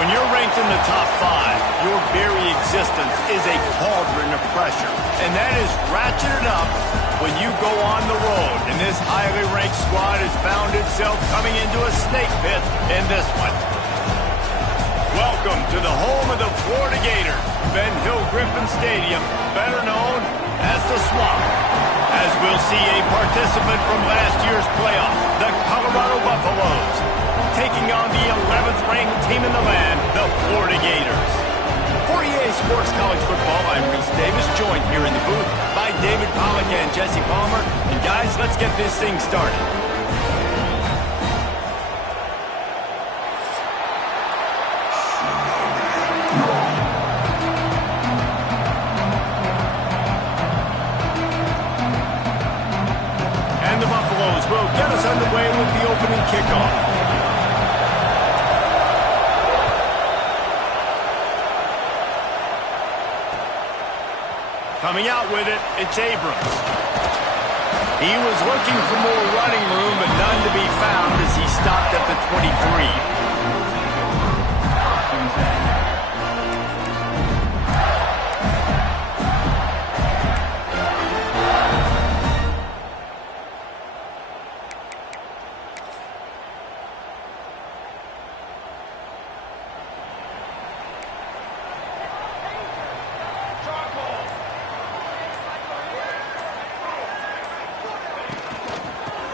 When you're ranked in the top 5, your very existence is a cauldron of pressure. And that is ratcheted up when you go on the road. And this highly ranked squad has found itself coming into a snake pit in this one. Welcome to the home of the Florida Gators, Ben Hill Griffin Stadium, better known as the Swamp. As we'll see a participant from last year's playoff, the Colorado Buffaloes, taking on the 11th ranked team in the land, the Florida Gators. For EA Sports College Football, I'm Reese Davis, joined here in the booth by David Pollack and Jesse Palmer. And guys, let's get this thing started. And the Buffaloes will get us underway with the opening kickoff. Coming out with it, it's Abrams. He was looking for more running room, but none to be found as he stopped at the 23.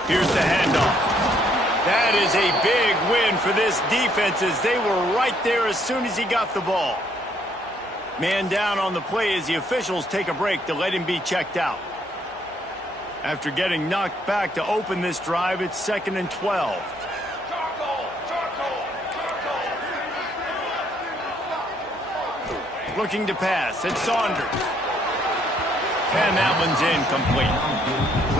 Here's the handoff. That is a big win for this defense as they were right there as soon as he got the ball. Man down on the play as the officials take a break to let him be checked out. After getting knocked back to open this drive, it's 2nd and 12. Looking to pass, it's Saunders. And that one's incomplete.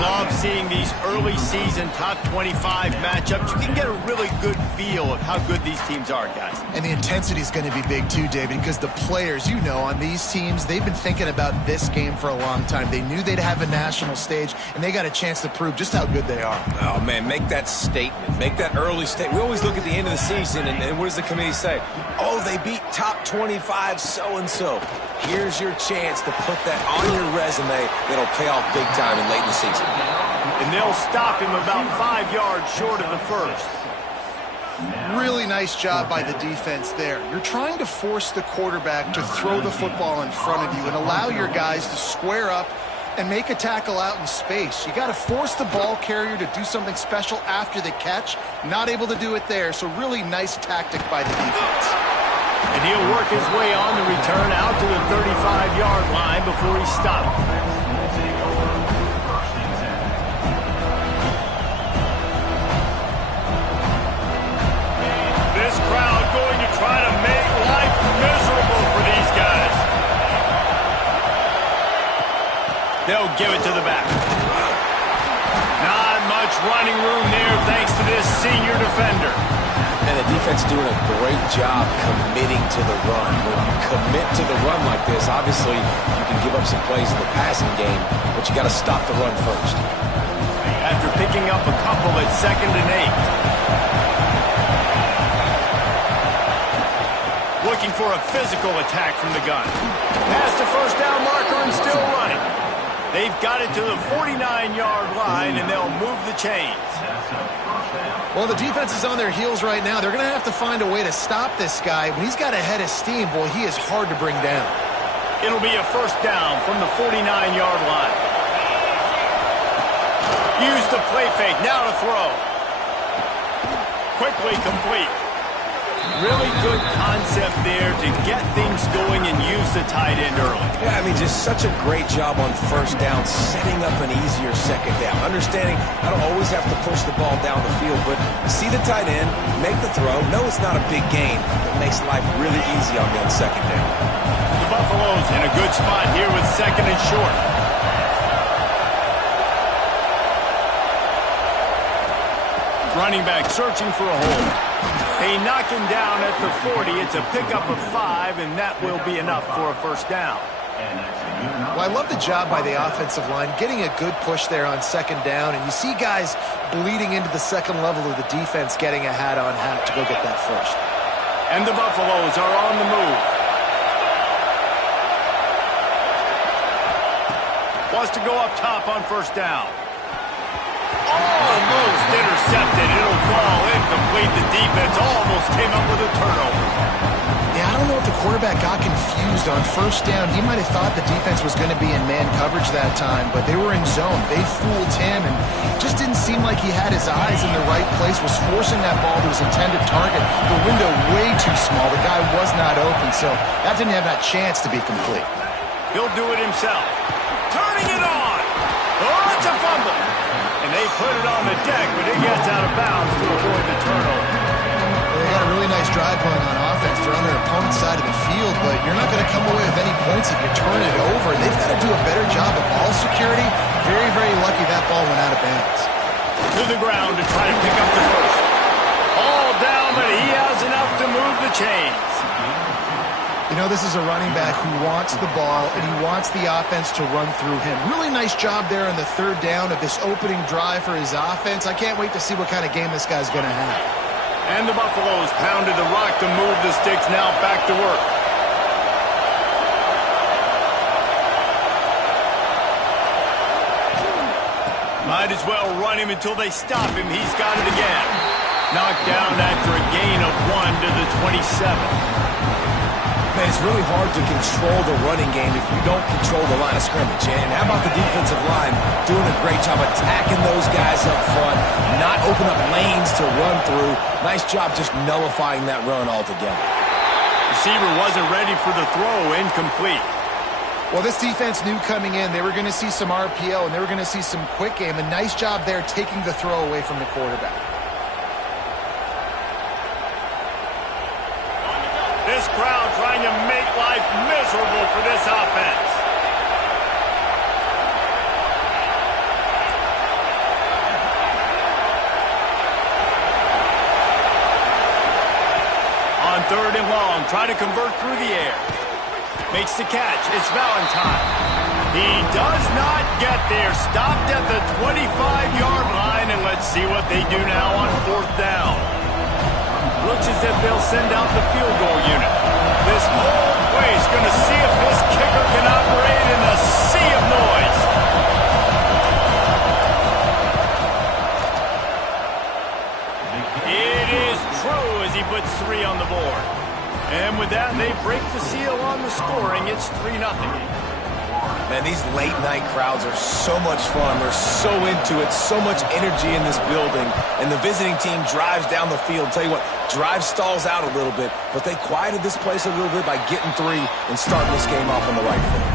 Love seeing these early season top 25 matchups. You can get a really good feel of how good these teams are, guys. And the intensity is going to be big too, David, because the players, you know, on these teams, they've been thinking about this game for a long time. They knew they'd have a national stage, and they got a chance to prove just how good they are. Oh, man, make that statement. Make that early statement. We always look at the end of the season, and what does the committee say? Oh, they beat top 25 so-and-so. Here's your chance to put that on your resume that'll pay off big time in late in the season. And they'll stop him about 5 yards short of the first. Really nice job by the defense there. You're trying to force the quarterback to throw the football in front of you and allow your guys to square up and make a tackle out in space. You got to force the ball carrier to do something special after the catch. Not able to do it there, so really nice tactic by the defense. And he'll work his way on the return out to the 35-yard line before he stopped. This crowd going to try to make life miserable for these guys. They'll give it to the back. Not much running room there thanks to this senior defender. And the defense doing a great job committing to the run. When you commit to the run like this, obviously you can give up some plays in the passing game, but you got to stop the run first. After picking up a couple at 2nd and 8. Looking for a physical attack from the gun. Past the first down marker and still running. They've got it to the 49-yard line, and they'll move the chains. Well, the defense is on their heels right now. They're going to have to find a way to stop this guy. When he's got a head of steam, boy, he is hard to bring down. It'll be a first down from the 49-yard line. Use the play fake, now to throw. Quickly complete. Really good concept there to get things going and use the tight end early. Yeah, I mean, just such a great job on first down, setting up an easier second down. Understanding I don't always have to push the ball down the field, but see the tight end, make the throw. No, it's not a big gain, but makes life really easy on me on second down. The Buffaloes in a good spot here with 2nd and short. Running back searching for a hole. They knock him down at the 40. It's a pickup of 5, and that will be enough for a first down. Well, I love the job by the offensive line, getting a good push there on 2nd down, and you see guys bleeding into the second level of the defense getting a hat-on-hat to go get that first. And the Buffaloes are on the move. Wants to go up top on first down. Almost intercepted. It'll fall incomplete. The defense almost came up with a turnover. Yeah, I don't know if the quarterback got confused on first down. He might have thought the defense was going to be in man coverage that time, but they were in zone. They fooled him, and just didn't seem like he had his eyes in the right place, was forcing that ball to his intended target. The window way too small. The guy was not open, so that didn't have that chance to be complete. He'll do it himself. Turning it on. Oh, it's a fumble. And they put it on the deck, but it gets out of bounds to avoid the turnover. They got a really nice drive going on offense. They're on their opponent's side of the field, but you're not going to come away with any points if you turn it over. They've got to do a better job of ball security. Very, very lucky that ball went out of bounds. To the ground to try to pick up the first. All down, but he has enough to move the chains. You know, this is a running back who wants the ball, and he wants the offense to run through him. Really nice job there on the third down of this opening drive for his offense. I can't wait to see what kind of game this guy's going to have. And the Buffaloes pounded the rock to move the sticks. Now back to work. Might as well run him until they stop him. He's got it again. Knocked down after a gain of 1 to the 27. Man, it's really hard to control the running game if you don't control the line of scrimmage. And how about the defensive line doing a great job attacking those guys up front, not open up lanes to run through. Nice job just nullifying that run altogether. Receiver wasn't ready for the throw, incomplete. Well, this defense knew coming in they were going to see some RPO and they were going to see some quick game. A nice job there taking the throw away from the quarterback. This crowd trying to make life miserable for this offense. On third and long, trying to convert through the air. Makes the catch. It's Valentine. He does not get there. Stopped at the 25-yard line, and let's see what they do now on fourth down. Looks as if they'll send out the field goal unit. This whole place going to see if this kicker can operate in a sea of noise. It is true as he puts 3 on the board. And with that, they break the seal on the scoring. It's 3-0. Man, these late-night crowds are so much fun. They're so into it, so much energy in this building. And the visiting team drives down the field. Tell you what, drive stalls out a little bit, but they quieted this place a little bit by getting 3 and starting this game off on the right foot.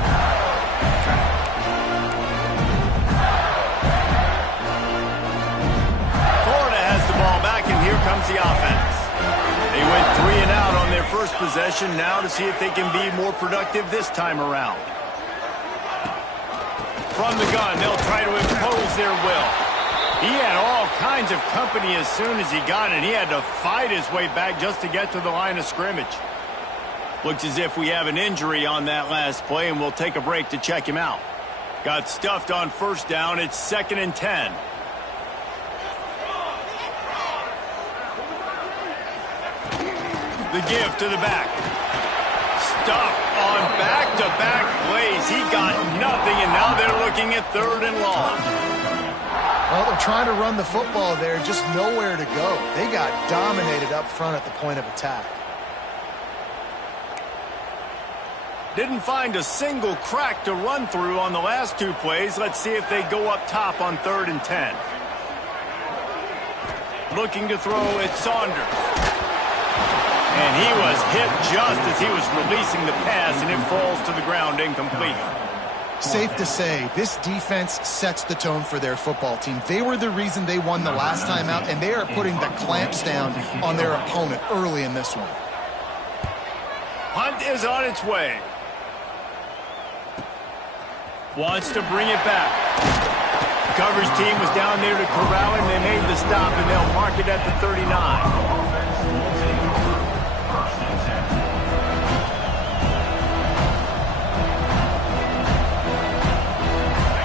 Florida has the ball back, and here comes the offense. They went 3 and out on their first possession, now to see if they can be more productive this time around. From the gun, they'll try to impose their will. He had all kinds of company as soon as he got it. He had to fight his way back just to get to the line of scrimmage. Looks as if we have an injury on that last play, and we'll take a break to check him out. Got stuffed on first down. It's 2nd and 10. The give to the back. Stuffed on back-to-back plays. He got nothing, and now they're looking at 3rd and long. Well, they're trying to run the football there, just nowhere to go. They got dominated up front at the point of attack. Didn't find a single crack to run through on the last 2 plays. Let's see if they go up top on 3rd and 10. Looking to throw at Saunders. And he was hit just as he was releasing the pass, and it falls to the ground incomplete. Safe to say, this defense sets the tone for their football team. They were the reason they won the last time out, and they are putting the clamps down on their opponent early in this one. Hunt is on its way. Wants to bring it back. The coverage team was down there to corral him. They made the stop, and they'll mark it at the 39.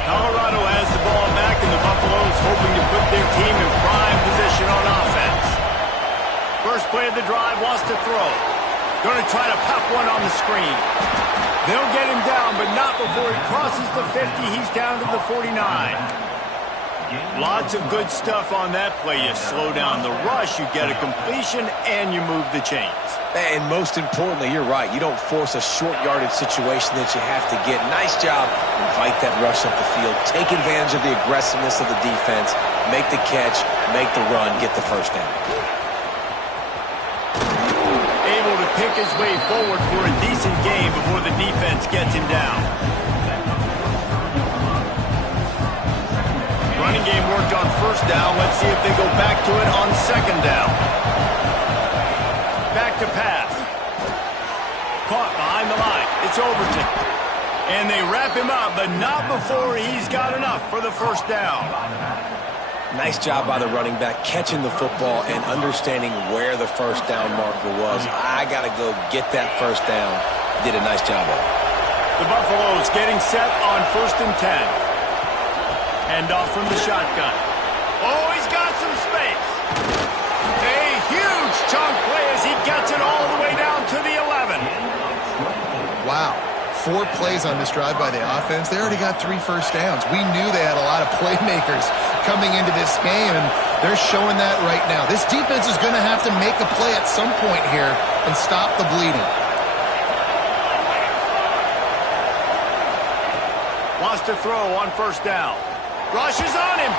Colorado has the ball back, and the Buffaloes hoping to put their team in prime position on offense. First play of the drive, wants to throw. Going to try to pop one on the screen. They'll get him down, but not before he crosses the 50. He's down to the 49. Lots of good stuff on that play. You slow down the rush, you get a completion, and you move the chains. And most importantly, you're right. You don't force a short yardage situation that you have to get. Nice job. Invite that rush up the field. Take advantage of the aggressiveness of the defense. Make the catch, make the run, get the first down. Able to pick his way forward for a decent gain before the defense gets him down. Running game worked on first down. Let's see if they go back to it on second down. Back to pass. Caught behind the line. It's Overton. And they wrap him up, but not before he's got enough for the first down. Nice job by the running back catching the football and understanding where the first down marker was. I got to go get that first down. Did a nice job of it. The Buffaloes getting set on 1st and 10. Hand off from the shotgun. Oh, he's got some space. A huge chunk play as he gets it all the way down to the 11. Wow. 4 plays on this drive by the offense. They already got 3 first downs. We knew they had a lot of playmakers coming into this game, and they're showing that right now. This defense is going to have to make a play at some point here and stop the bleeding. Wants to throw on first down. Rushes on him.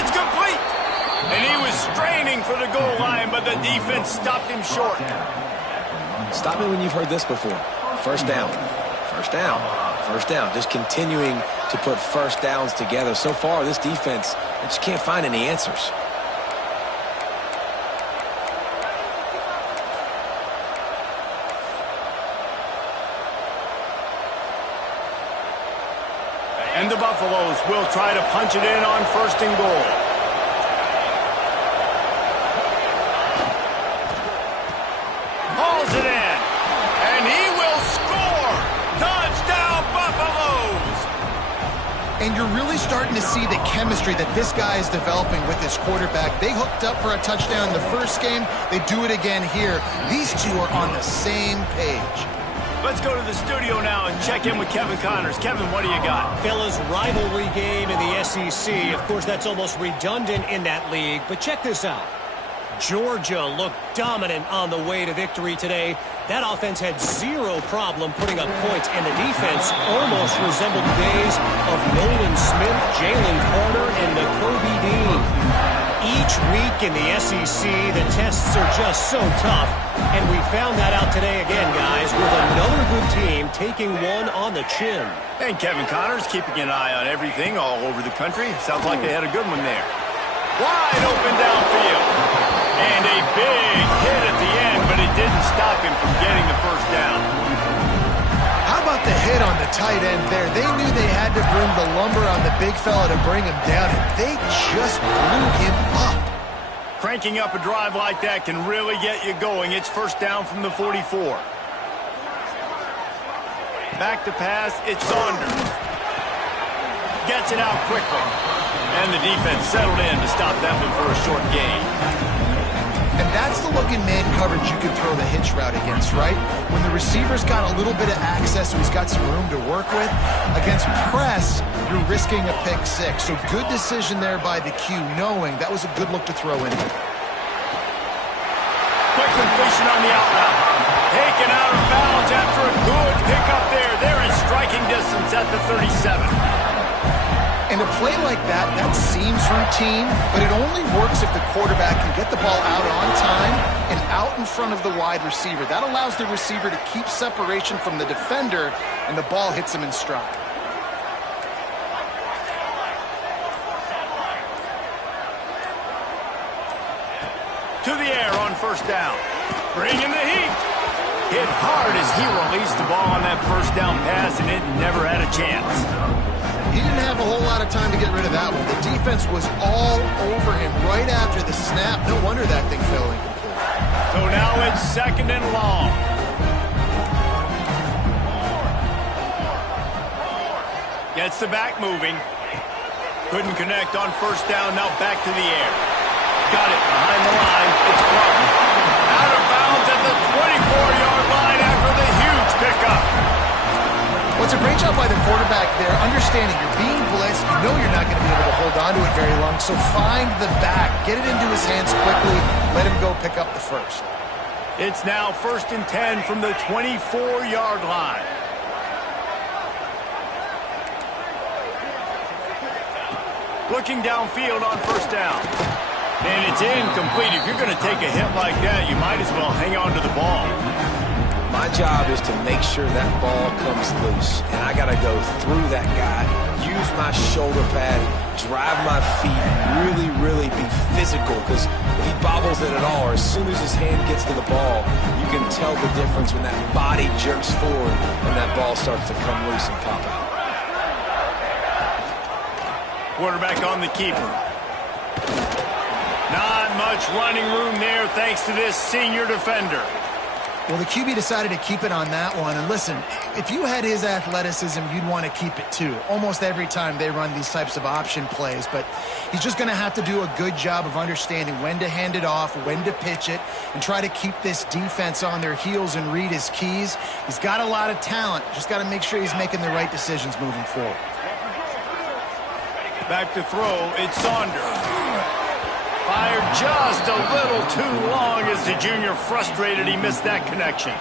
It's complete. And he was straining for the goal line, but the defense stopped him short. Stop me when you've heard this before. First down. First down. First down. Just continuing to put first downs together. So far, this defense, I just can't find any answers. And the Buffaloes will try to punch it in on 1st and goal. Hauls it in. And he will score. Touchdown, Buffaloes. And you're really starting to see the chemistry that this guy is developing with his quarterback. They hooked up for a touchdown in the first game. They do it again here. These two are on the same page. Let's go to the studio now and check in with Kevin Connors. Kevin, what do you got? Fellas, rivalry game in the SEC. Of course, that's almost redundant in that league. But check this out. Georgia looked dominant on the way to victory today. That offense had zero problem putting up points, and the defense almost resembled the days of Nolan Smith, Jalen Carter, and Nakobe Dean. Each week in the SEC, the tests are just so tough, and we found that out today again, guys, with another good team taking one on the chin. And Kevin Connors keeping an eye on everything all over the country. Sounds like they had a good one there. Wide open downfield. And a big hit at the end, but it didn't stop him from getting the first down. How about the hit on the tight end there? They knew they had to bring the lumber on the big fella to bring him down, and they just blew him up. Cranking up a drive like that can really get you going. It's first down from the 44. Back to pass, it's Saunders. Gets it out quickly. And the defense settled in to stop that one for a short gain. And that's the look in man coverage you can throw the hitch route against, right? When the receiver's got a little bit of access, so he's got some room to work with. Against press, you're risking a pick six. So good decision there by the Q, knowing that was a good look to throw in. Quick completion on the out route. Taken out of bounds after a good pickup there. They're in striking distance at the 37. And a play like that, that seems routine, but it only works if the quarterback can get the ball out on time and out in front of the wide receiver. That allows the receiver to keep separation from the defender, and the ball hits him in stride. To the air on first down. Bringing the heat. Hit hard as he released the ball on that first down pass, and it never had a chance. He didn't have a whole lot of time to get rid of that one. The defense was all over him right after the snap. No wonder that thing fell incomplete. So now it's second and long. Gets the back moving. Couldn't connect on first down. Now back to the air. Got it behind the line. It's Clark. It's a great job by the quarterback there, understanding you're being blitzed. You know you're not going to be able to hold on to it very long, so find the back. Get it into his hands quickly. Let him go pick up the first. It's now 1st and 10 from the 24-yard line. Looking downfield on 1st down. And it's incomplete. If you're going to take a hit like that, you might as well hang on to the ball. My job is to make sure that ball comes loose. And I got to go through that guy, use my shoulder pad, drive my feet, really be physical. Because if he bobbles it at all, or as soon as his hand gets to the ball, you can tell the difference when that body jerks forward and that ball starts to come loose and pop out. Quarterback on the keeper. Not much running room there thanks to this senior defender. Well, the QB decided to keep it on that one. And listen, if you had his athleticism, you'd want to keep it too. Almost every time they run these types of option plays. But he's just going to have to do a good job of understanding when to hand it off, when to pitch it, and try to keep this defense on their heels and read his keys. He's got a lot of talent. Just got to make sure he's making the right decisions moving forward. Back to throw, it's Saunders. Fired just a little too long as the junior frustrated he missed that connection.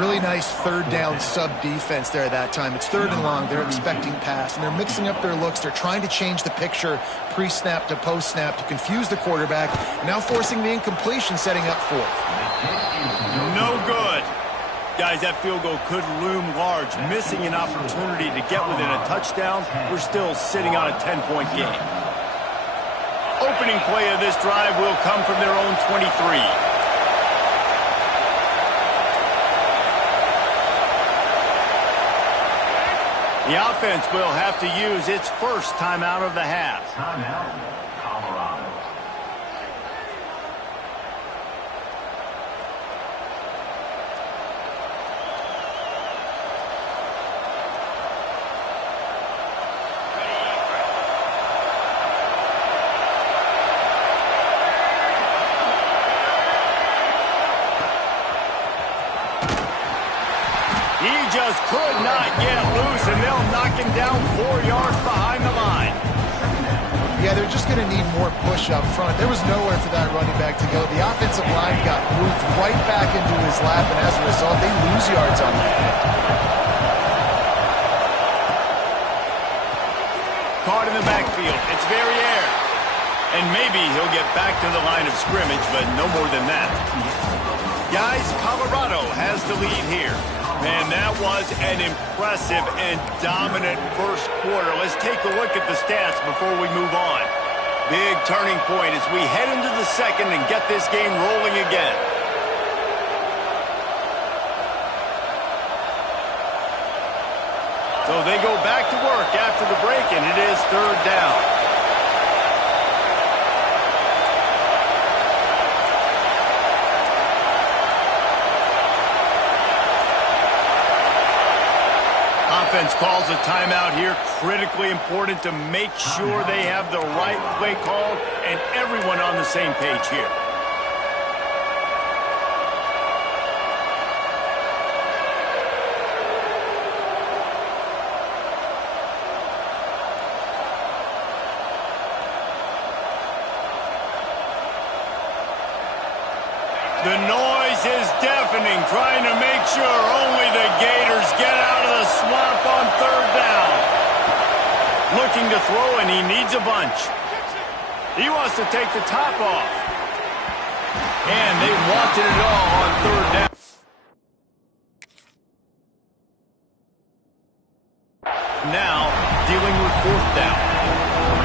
Really nice 3rd down sub-defense there at that time. It's 3rd and long. They're expecting pass, and they're mixing up their looks. They're trying to change the picture pre-snap to post-snap to confuse the quarterback, now forcing the incompletion, setting up 4th. No good. Guys, that field goal could loom large. Missing an opportunity to get within a touchdown. We're still sitting on a 10-point game. Opening play of this drive will come from their own 23. The offense will have to use its first timeout of the half. Timeout, Colorado. He just could not get loose, and they'll knock him down 4 yards behind the line. Yeah, they're just going to need more push up front. There was nowhere for that running back to go. The offensive line got moved right back into his lap, and as a result, they lose yards on that. Caught in the backfield. It's Verrier. And maybe he'll get back to the line of scrimmage, but no more than that. Guys, Colorado has the lead here. Man, that was an impressive and dominant first quarter. Let's take a look at the stats before we move on. Big turning point as we head into the second and get this game rolling again. So they go back to work after the break, and it is 3rd down. Offense calls a timeout here. Critically important to make sure they have the right play called and everyone on the same page here. The noise is deafening, trying to make sure only the Gators get out of the swamp on 3rd down. Looking to throw, and he needs a bunch. He wants to take the top off. And they wanted it all on 3rd down. Now, dealing with 4th down.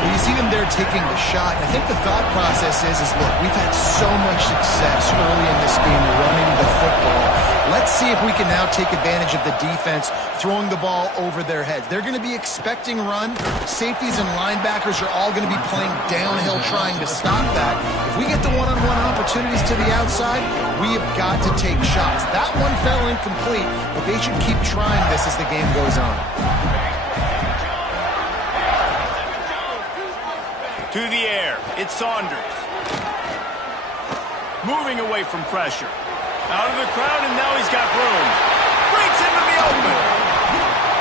Well, you see them there taking the shot. I think the thought process is look, we've had so much success early in this game running the football. Let's see if we can now take advantage of the defense throwing the ball over their heads. They're going to be expecting run. Safeties and linebackers are all going to be playing downhill trying to stop that. If we get the one-on-one opportunities to the outside, we have got to take shots. That one fell incomplete, but they should keep trying this as the game goes on. To the air, it's Saunders. Moving away from pressure. Out of the crowd, and now he's got room. Breaks into the open.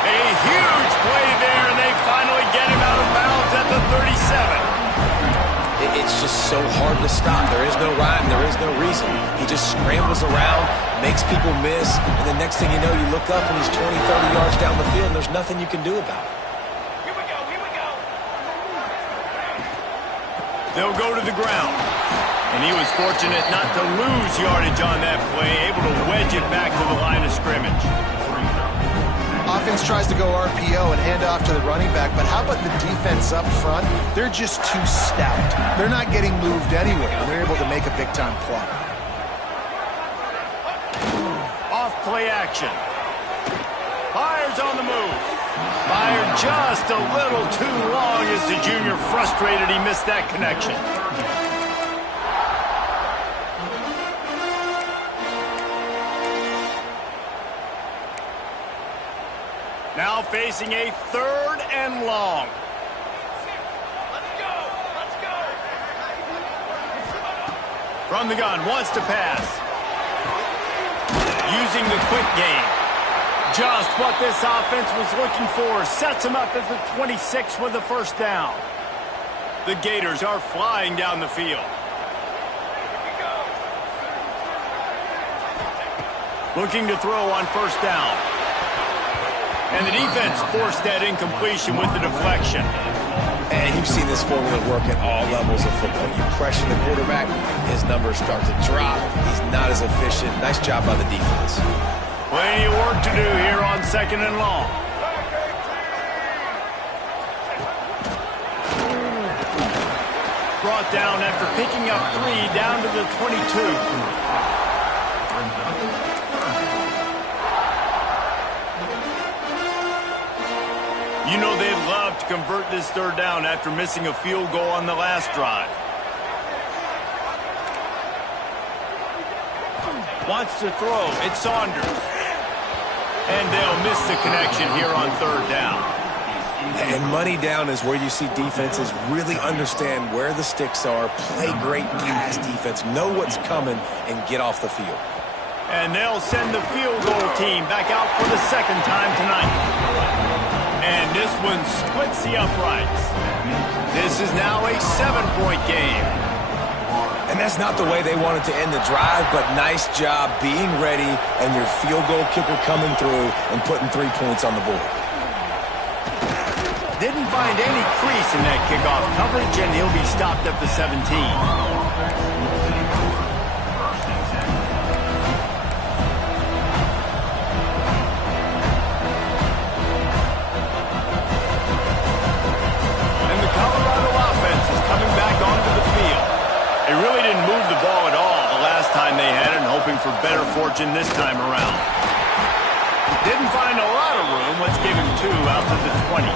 A huge play there, and they finally get him out of bounds at the 37. It's just so hard to stop. There is no rhyme. There is no reason. He just scrambles around, makes people miss, and the next thing you know, you look up and he's 20, 30 yards down the field, and there's nothing you can do about it. Here we go, here we go. They'll go to the ground. And he was fortunate not to lose yardage on that play, able to wedge it back to the line of scrimmage. Offense tries to go RPO and hand off to the running back, but how about the defense up front? They're just too stout. They're not getting moved anywhere, and they're able to make a big-time play. Off play action. Fires on the move. Fired just a little too long as the junior frustrated he missed that connection. Now facing a 3rd and long. Let's go, let's go. From the gun, wants to pass. Using the quick game. Just what this offense was looking for. Sets him up at the 26 with the first down. The Gators are flying down the field. Looking to throw on first down. And the defense forced that incompletion with the deflection. And you've seen this formula work at all levels of football. You pressure the quarterback, his numbers start to drop. He's not as efficient. Nice job by the defense. Plenty of work to do here on 2nd and long. Brought down after picking up 3 down to the 22. You know they'd love to convert this 3rd down after missing a field goal on the last drive. Wants to throw. It's Saunders. And they'll miss the connection here on 3rd down. And money down is where you see defenses really understand where the sticks are, play great pass defense, know what's coming, and get off the field. And they'll send the field goal team back out for the 2nd time tonight. And this one splits the uprights. This is now a 7-point game. And that's not the way they wanted to end the drive, but nice job being ready and your field goal kicker coming through and putting 3 points on the board. Didn't find any crease in that kickoff coverage, and he'll be stopped at the 17. They really didn't move the ball at all the last time they had it, and hoping for better fortune this time around. Didn't find a lot of room. Let's give him 2 out to the 20.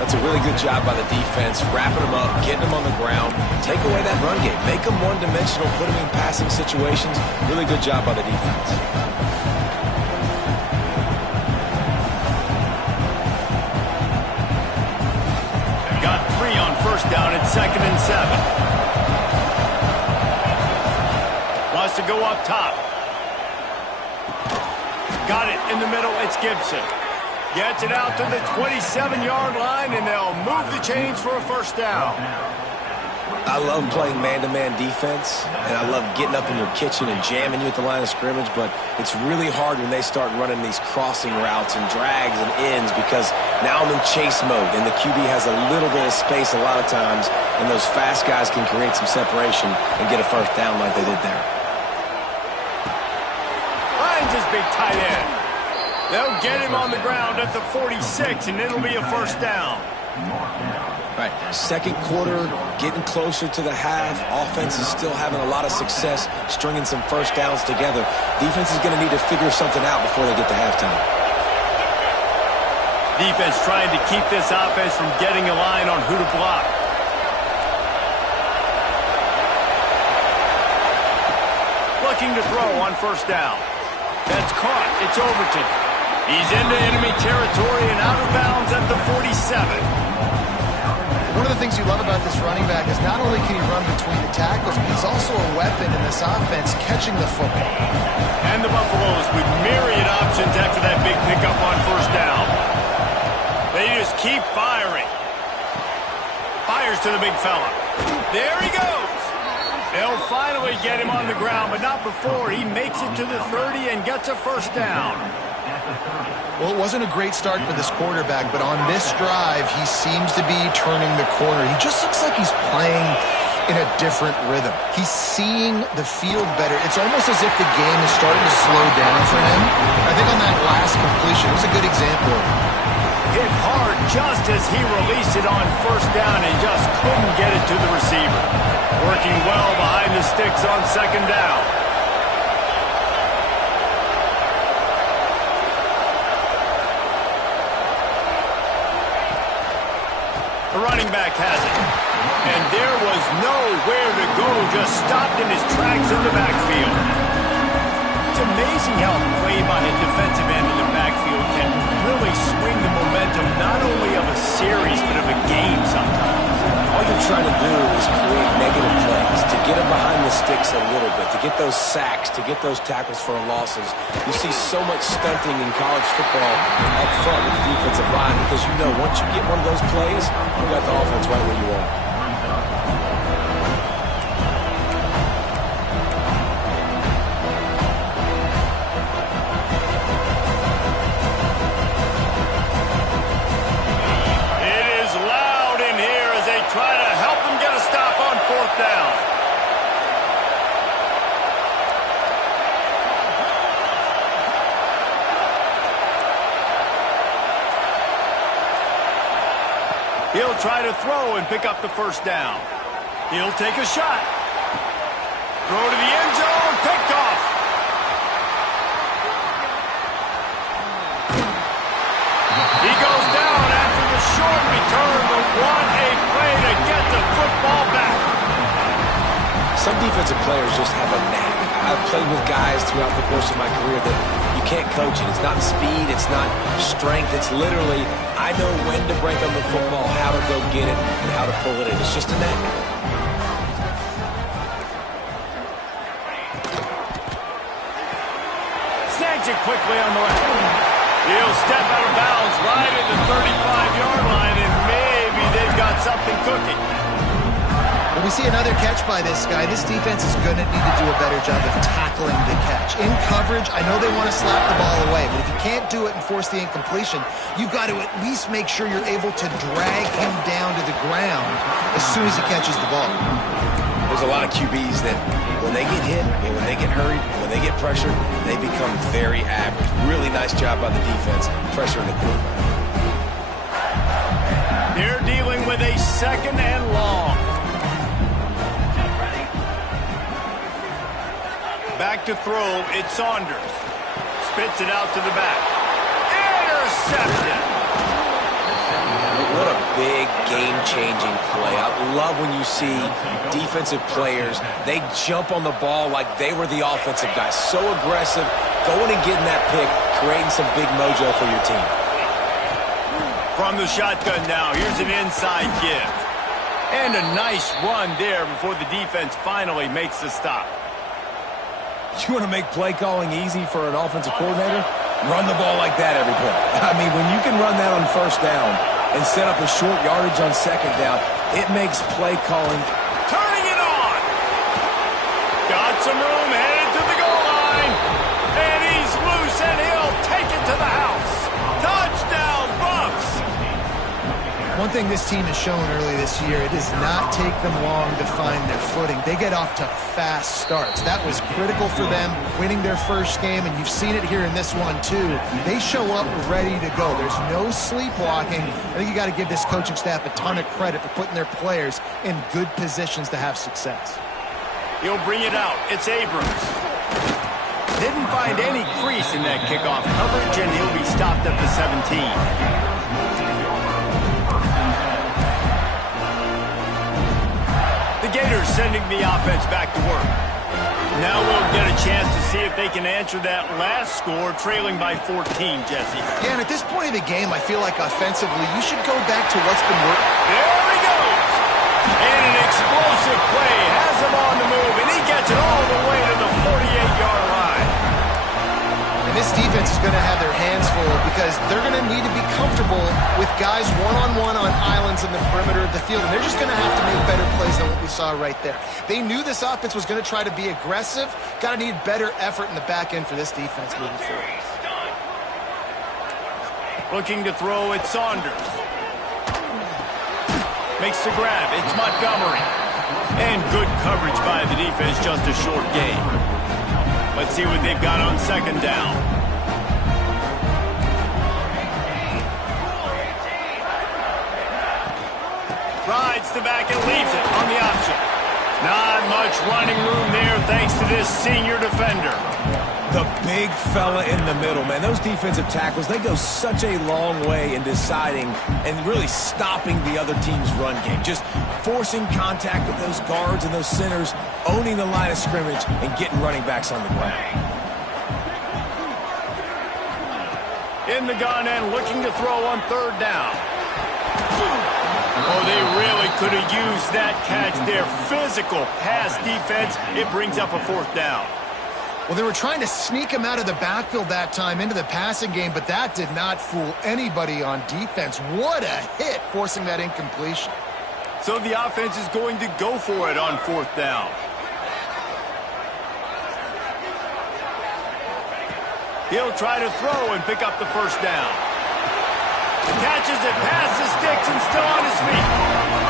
That's a really good job by the defense, wrapping them up, getting them on the ground, take away that run game, make them one-dimensional, put them in passing situations. Really good job by the defense. Got 3 on first down at 2nd and 7. Wants to go up top. Got it in the middle. It's Gibson. Gets it out to the 27-yard line, and they'll move the chains for a first down. I love playing man-to-man defense, and I love getting up in your kitchen and jamming you at the line of scrimmage, but it's really hard when they start running these crossing routes and drags and ends because now I'm in chase mode, and the QB has a little bit of space a lot of times, and those fast guys can create some separation and get a first down like they did there. Finds his big tight end. They'll get him on the ground at the 46, and it'll be a first down. Right, 2nd quarter, getting closer to the half. Offense is still having a lot of success stringing some first downs together. Defense is going to need to figure something out before they get to halftime. Defense trying to keep this offense from getting a line on who to block. Looking to throw on first down. That's caught. It's Overton. He's into enemy territory and out of bounds at the 47. One of the things you love about this running back is not only can he run between the tackles, but he's also a weapon in this offense catching the football. And the Buffaloes with myriad options after that big pickup on first down. They just keep firing. Fires to the big fella. There he goes. They'll finally get him on the ground, but not before he makes it to the 30 and gets a first down. Well, it wasn't a great start for this quarterback, but on this drive, he seems to be turning the corner. He just looks like he's playing in a different rhythm. He's seeing the field better. It's almost as if the game is starting to slow down for him. I think on that last completion, it was a good example of it. Hit hard just as he released it on first down and just couldn't get it to the receiver. Working well behind the sticks on second down. The running back has it. And there was nowhere to go, just stopped in his tracks in the backfield. It's amazing how a play by a defensive end in the backfield can really swing the momentum not only of a series, but of a game sometimes. All you're trying to do is create negative plays, to get them behind the sticks a little bit, to get those sacks, to get those tackles for losses. You see so much stunting in college football up front with the defensive line because you know once you get one of those plays, you got the offense right where you are. Try to help them get a stop on fourth down. He'll try to throw and pick up the first down. He'll take a shot. Throw to the end zone, picked off. He goes down after the short return, but what a play to get the football back. Some defensive players just have a knack. I've played with guys throughout the course of my career that you can't coach it. It's not speed, it's not strength. It's literally, I know when to break on the football, how to go get it, and how to pull it in. It's just a knack. Snags it quickly on the left. He'll step out of bounds right at the 35-yard line, and maybe they've got something cooking. When we see another catch by this guy, this defense is going to need to do a better job of tackling the catch. In coverage, I know they want to slap the ball away, but if you can't do it and force the incompletion, you've got to at least make sure you're able to drag him down to the ground as soon as he catches the ball. There's a lot of QBs that when they get hit, and when they get hurried, and when they get pressured, they become very average. Really nice job by the defense, pressuring the quarterback. They're dealing with a second and long. Back to throw, it's Saunders. Spits it out to the back. Intercepted. What a big game-changing play. I love when you see defensive players, they jump on the ball like they were the offensive guys. So aggressive, going and getting that pick, creating some big mojo for your team. From the shotgun now, here's an inside give. And a nice run there before the defense finally makes the stop. You want to make play calling easy for an offensive coordinator? Run the ball like that every play. I mean, when you can run that on first down and set up a short yardage on second down, it makes play calling. Turning it on. Got some room, headed to the goal line. And he's loose, and he'll take it to the house. Touchdown, Bucs. One thing this team has shown early this year, it does not take them long to find their footing. They get off to fast starts. That was critical for them, winning their first game, and you've seen it here in this one too. They show up ready to go. There's no sleepwalking. I think you got to give this coaching staff a ton of credit for putting their players in good positions to have success. He'll bring it out. It's Abrams. Didn't find any crease in that kickoff coverage, and he'll be stopped at the 17. The Gators sending the offense back to work. Now we'll get a chance to see if they can answer that last score, trailing by 14, Jesse. Yeah, and at this point of the game, I feel like offensively, you should go back to what's been working. There he goes! And an explosive play has him on the move, and he gets it all the way to the 48-yard line. And this defense is going to have their hands full because they're going to need to be comfortable with guys one-on-one on islands in the perimeter of the field, and they're just going to have to make better plays than what we saw right there. They knew this offense was going to try to be aggressive. Got to need better effort in the back end for this defense moving forward. Looking to throw at Saunders. Makes the grab. It's Montgomery. And good coverage by the defense, just a short gain. Let's see what they've got on second down. Rides the back and leaves it on the option. Not much running room there thanks to this senior defender. The big fella in the middle, man. Those defensive tackles, they go such a long way in deciding and really stopping the other team's run game. Just forcing contact with those guards and those centers, owning the line of scrimmage, and getting running backs on the ground. In the gun and looking to throw on third down. Oh, they really could have used that catch there. Physical pass defense. It brings up a fourth down. Well, they were trying to sneak him out of the backfield that time into the passing game, but that did not fool anybody on defense. What a hit, forcing that incompletion. So the offense is going to go for it on fourth down. He'll try to throw and pick up the first down. Catches it past the sticks and still on his feet.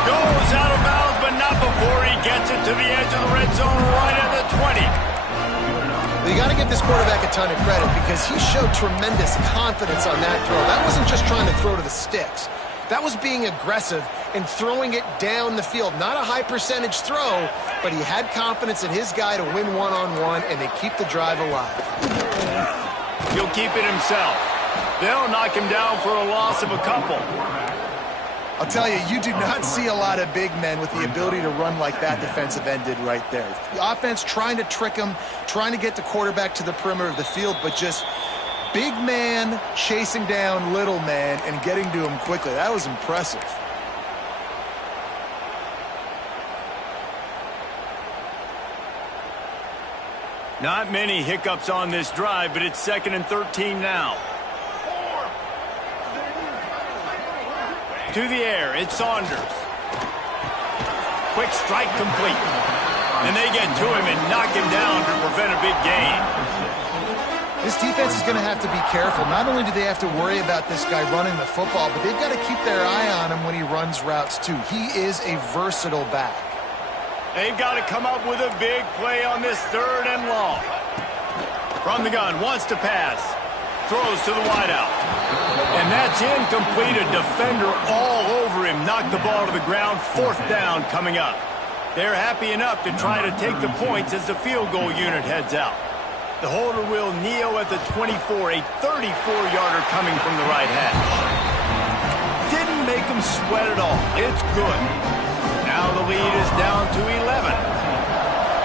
Goes out of bounds, but not before he gets it to the edge of the red zone right at the 20. You got to give this quarterback a ton of credit because he showed tremendous confidence on that throw. That wasn't just trying to throw to the sticks. That was being aggressive and throwing it down the field. Not a high percentage throw, but he had confidence in his guy to win one-on-one, and they keep the drive alive. He'll keep it himself. They'll knock him down for a loss of a couple. I'll tell you, you do not see a lot of big men with the ability to run like that defensive end did right there. The offense trying to trick him, trying to get the quarterback to the perimeter of the field, but just big man chasing down little man and getting to him quickly. That was impressive. Not many hiccups on this drive, but it's 2nd and 13 now. To the air, it's Saunders. Quick strike complete. And they get to him and knock him down to prevent a big gain. This defense is going to have to be careful. Not only do they have to worry about this guy running the football, but they've got to keep their eye on him when he runs routes too. He is a versatile back. They've got to come up with a big play on this 3rd and long. From the gun, wants to pass. Throws to the wideout. And that's incomplete. A defender all over him. Knocked the ball to the ground. 4th down coming up. They're happy enough to try to take the points as the field goal unit heads out. The holder will kneel at the 24. A 34-yarder coming from the right hash. Didn't make him sweat at all. It's good. Now the lead is down to 11.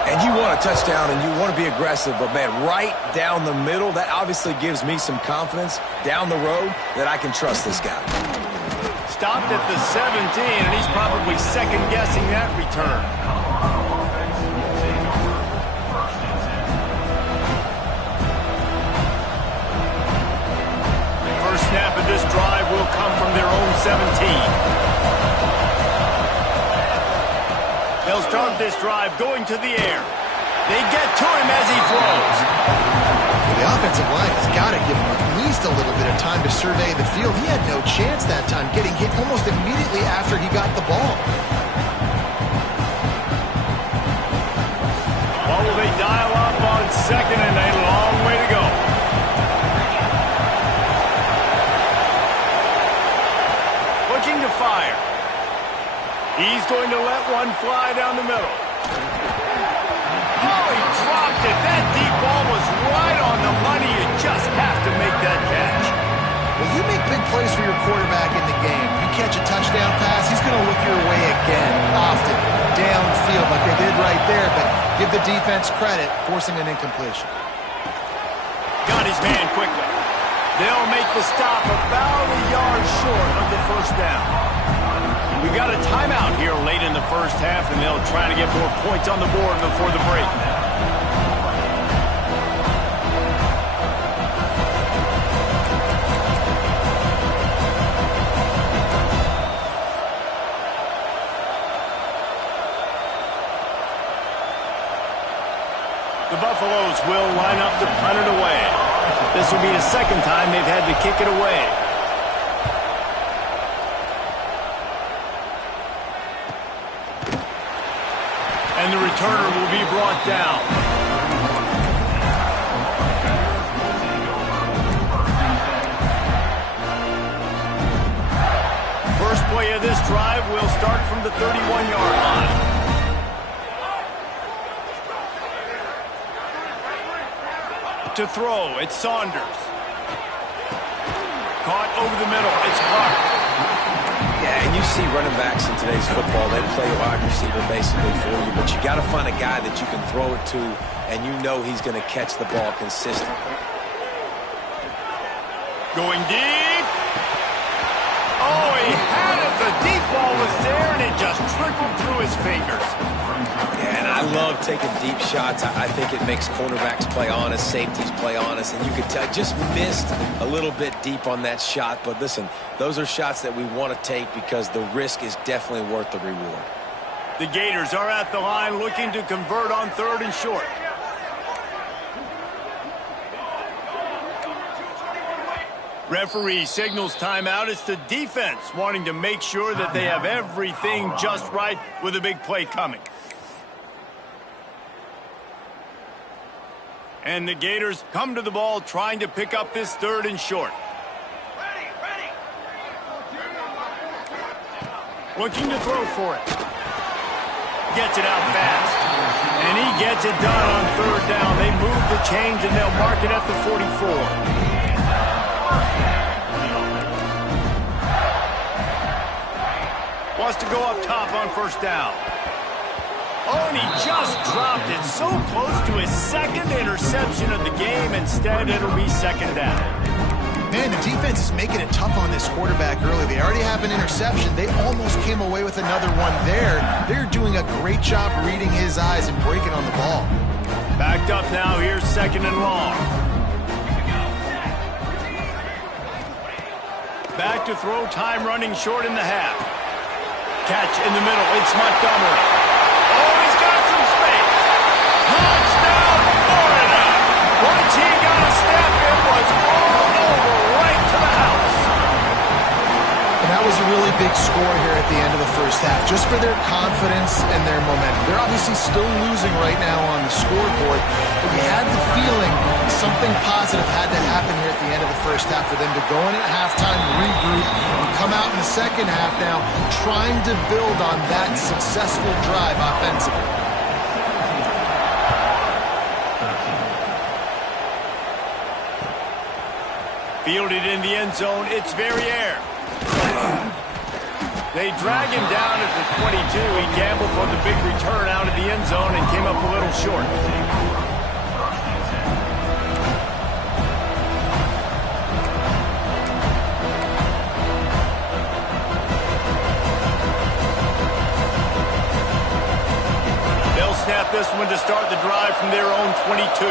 And you want a touchdown and you want to be aggressive, but, man, right down the middle, that obviously gives me some confidence down the road that I can trust this guy. Stopped at the 17, and he's probably second-guessing that return. First snap of this drive will come from their own 17. They'll start this drive going to the air. They get to him as he throws. The offensive line has got to give him at least a little bit of time to survey the field. He had no chance that time, getting hit almost immediately after he got the ball. What will they dial up on 2nd and a long way to go? Looking to fire. He's going to let one fly down the middle. Oh, he dropped it. That deep ball was right on the money. You just have to make that catch. Well, you make big plays for your quarterback in the game. You catch a touchdown pass, he's going to look your way again, often, downfield like they did right there, but give the defense credit, forcing an incompletion. Got his man quickly. They'll make the stop about a yard short of the first down. We got a timeout here late in the first half, and they'll try to get more points on the board before the break. The Buffaloes will line up to punt it away. This will be the second time they've had to kick it away. And the returner will be brought down. First play of this drive will start from the 31-yard line. To throw, it's Saunders. Caught over the middle, it's Clark. Yeah, and you see running backs in today's football, they play wide receiver basically for you, but you got to find a guy that you can throw it to, and you know he's going to catch the ball consistently. Going deep. Oh, he had it. The deep ball was there, and it just trickled through his fingers. Yeah, and I love taking deep shots. I think it makes cornerbacks play honest, safeties play honest, and you could tell just missed a little bit deep on that shot. But listen, those are shots that we want to take because the risk is definitely worth the reward. The Gators are at the line looking to convert on 3rd and short. Referee signals timeout. It's the defense wanting to make sure that they have everything just right with a big play coming. And the Gators come to the ball trying to pick up this 3rd and short. Ready. Looking to throw for it. Gets it out fast. And he gets it done on 3rd down. They move the chains and they'll mark it at the 44. Wants to go up top on 1st down. Oh, and he just dropped it so close to his 2nd interception of the game. Instead, it'll be 2nd down. Man, the defense is making it tough on this quarterback early. They already have an interception. They almost came away with another one there. They're doing a great job reading his eyes and breaking on the ball. Backed up now. Here's 2nd and long. Back to throw, time running short in the half. Catch in the middle. It's Montgomery. Oh, he's got some space. Touchdown, Florida. Once he got a step, it was all over right to the house. And that was a really big score here at the end of the first half, just for their confidence and their momentum. They're obviously still losing right now on the scoreboard, but you had the feeling something positive had to happen here at the end of the first half for them to go in at halftime, regroup, and come out in the second half now trying to build on that successful drive offensively. Fielded in the end zone, it's Verrier. They drag him down at the 22. He gambled for the big return out of the end zone and came up a little short. They'll snap this one to start the drive from their own 22.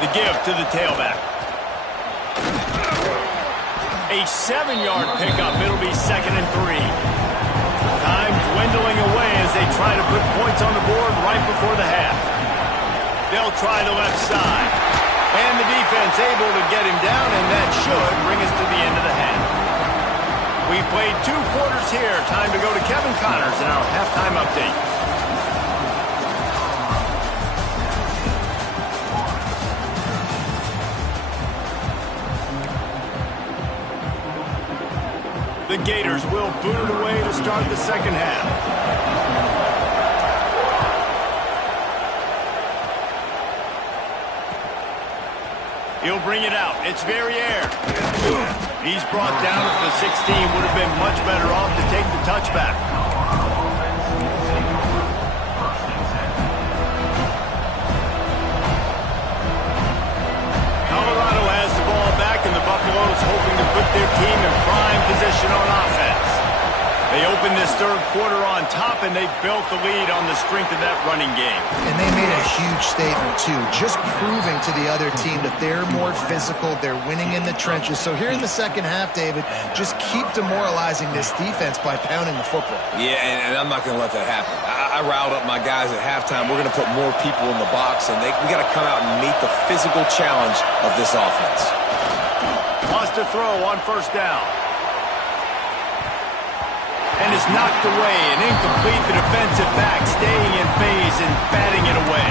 The give to the tailback. A 7-yard pickup. It'll be 2nd and 3. Time dwindling away as they try to put points on the board right before the half. They'll try the left side. And the defense able to get him down, and that should bring us to the end of the half. We've played 2 quarters here. Time to go to Kevin Connors in our halftime update. The Gators will boot it away to start the second half. He'll bring it out. It's Verrier. He's brought down at the 16. Would have been much better off to take the touchback. Colorado has the ball back, and the Buffaloes hoping to put their team in prime position on offense. They opened this third quarter on top, and they built the lead on the strength of that running game. And they made a huge statement, too, just proving to the other team that they're more physical, they're winning in the trenches. So here in the second half, David, just keep demoralizing this defense by pounding the football. Yeah, and I'm not going to let that happen. I riled up my guys at halftime. We're going to put more people in the box, and we got to come out and meet the physical challenge of this offense. Lost a throw on first down. And is knocked away and incomplete. The defensive back staying in phase and batting it away.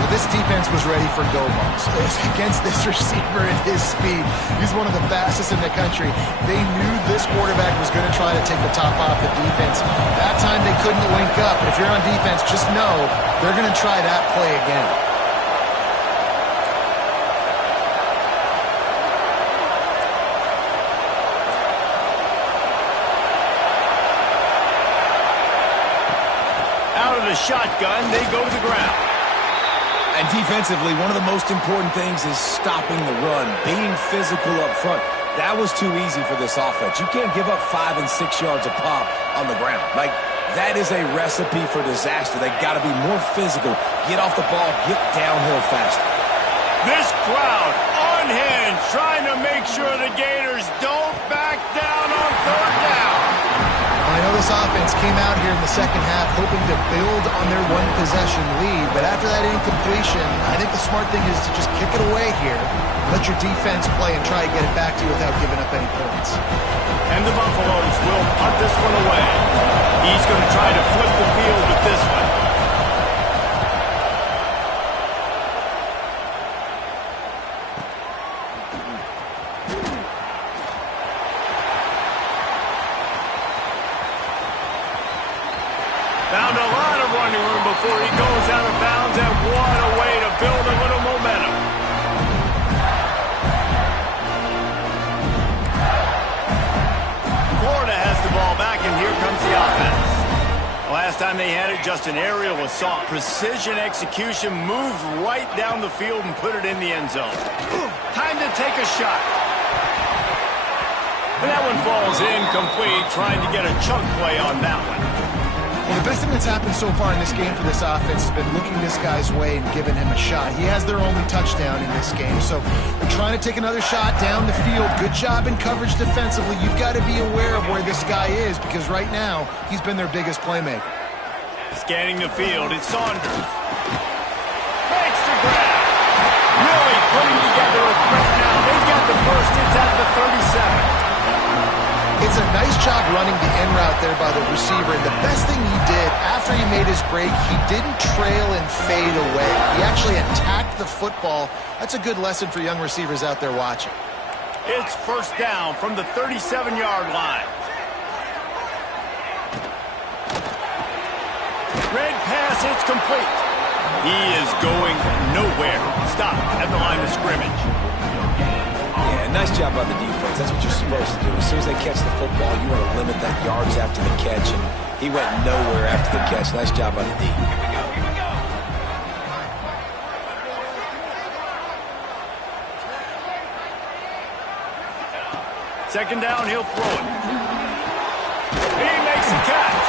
Well, this defense was ready for go balls. Against this receiver and his speed, he's one of the fastest in the country. They knew this quarterback was going to try to take the top off the defense. That time they couldn't link up. But if you're on defense, just know they're going to try that play again. Shotgun, they go to the ground. And defensively, one of the most important things is stopping the run, being physical up front. That was too easy for this offense. You can't give up 5 and 6 yards a pop on the ground. Like, that is a recipe for disaster. They got to be more physical, get off the ball, get downhill faster. This crowd unhinged, trying to make sure the Gators don't back down on third down. I know this offense came out here in the second half hoping to build on their one-possession lead, but after that incompletion, I think the smart thing is to just kick it away here, let your defense play, and try to get it back to you without giving up any points. And the Buffaloes will punt this one away. He's going to try to flip the field with this one. Found a lot of running room before he goes out of bounds, and what a way to build a little momentum. Florida has the ball back, and here comes the offense. Last time they had it, just an aerial assault. Precision execution, moved right down the field and put it in the end zone. Time to take a shot. And that one falls incomplete, trying to get a chunk play on that one. Well, the best thing that's happened so far in this game for this offense has been looking this guy's way and giving him a shot. He has their only touchdown in this game, so they're trying to take another shot down the field. Good job in coverage defensively. You've got to be aware of where this guy is because right now he's been their biggest playmaker. Scanning the field, it's Saunders. Makes the grab. Really putting together a threat now. They've got the first. It's at the 37. It's a nice job running the in route there by the receiver. And the best thing he did after he made his break, he didn't trail and fade away. He actually attacked the football. That's a good lesson for young receivers out there watching. It's first down from the 37-yard line. Red pass, it's complete. He is going nowhere. Stop at the line of scrimmage. Yeah, nice job by the defense. That's what you're supposed to do. As soon as they catch the football, you want to limit that yards after the catch, and he went nowhere after the catch. Nice job by the D. Second down, he'll throw it. He makes the catch.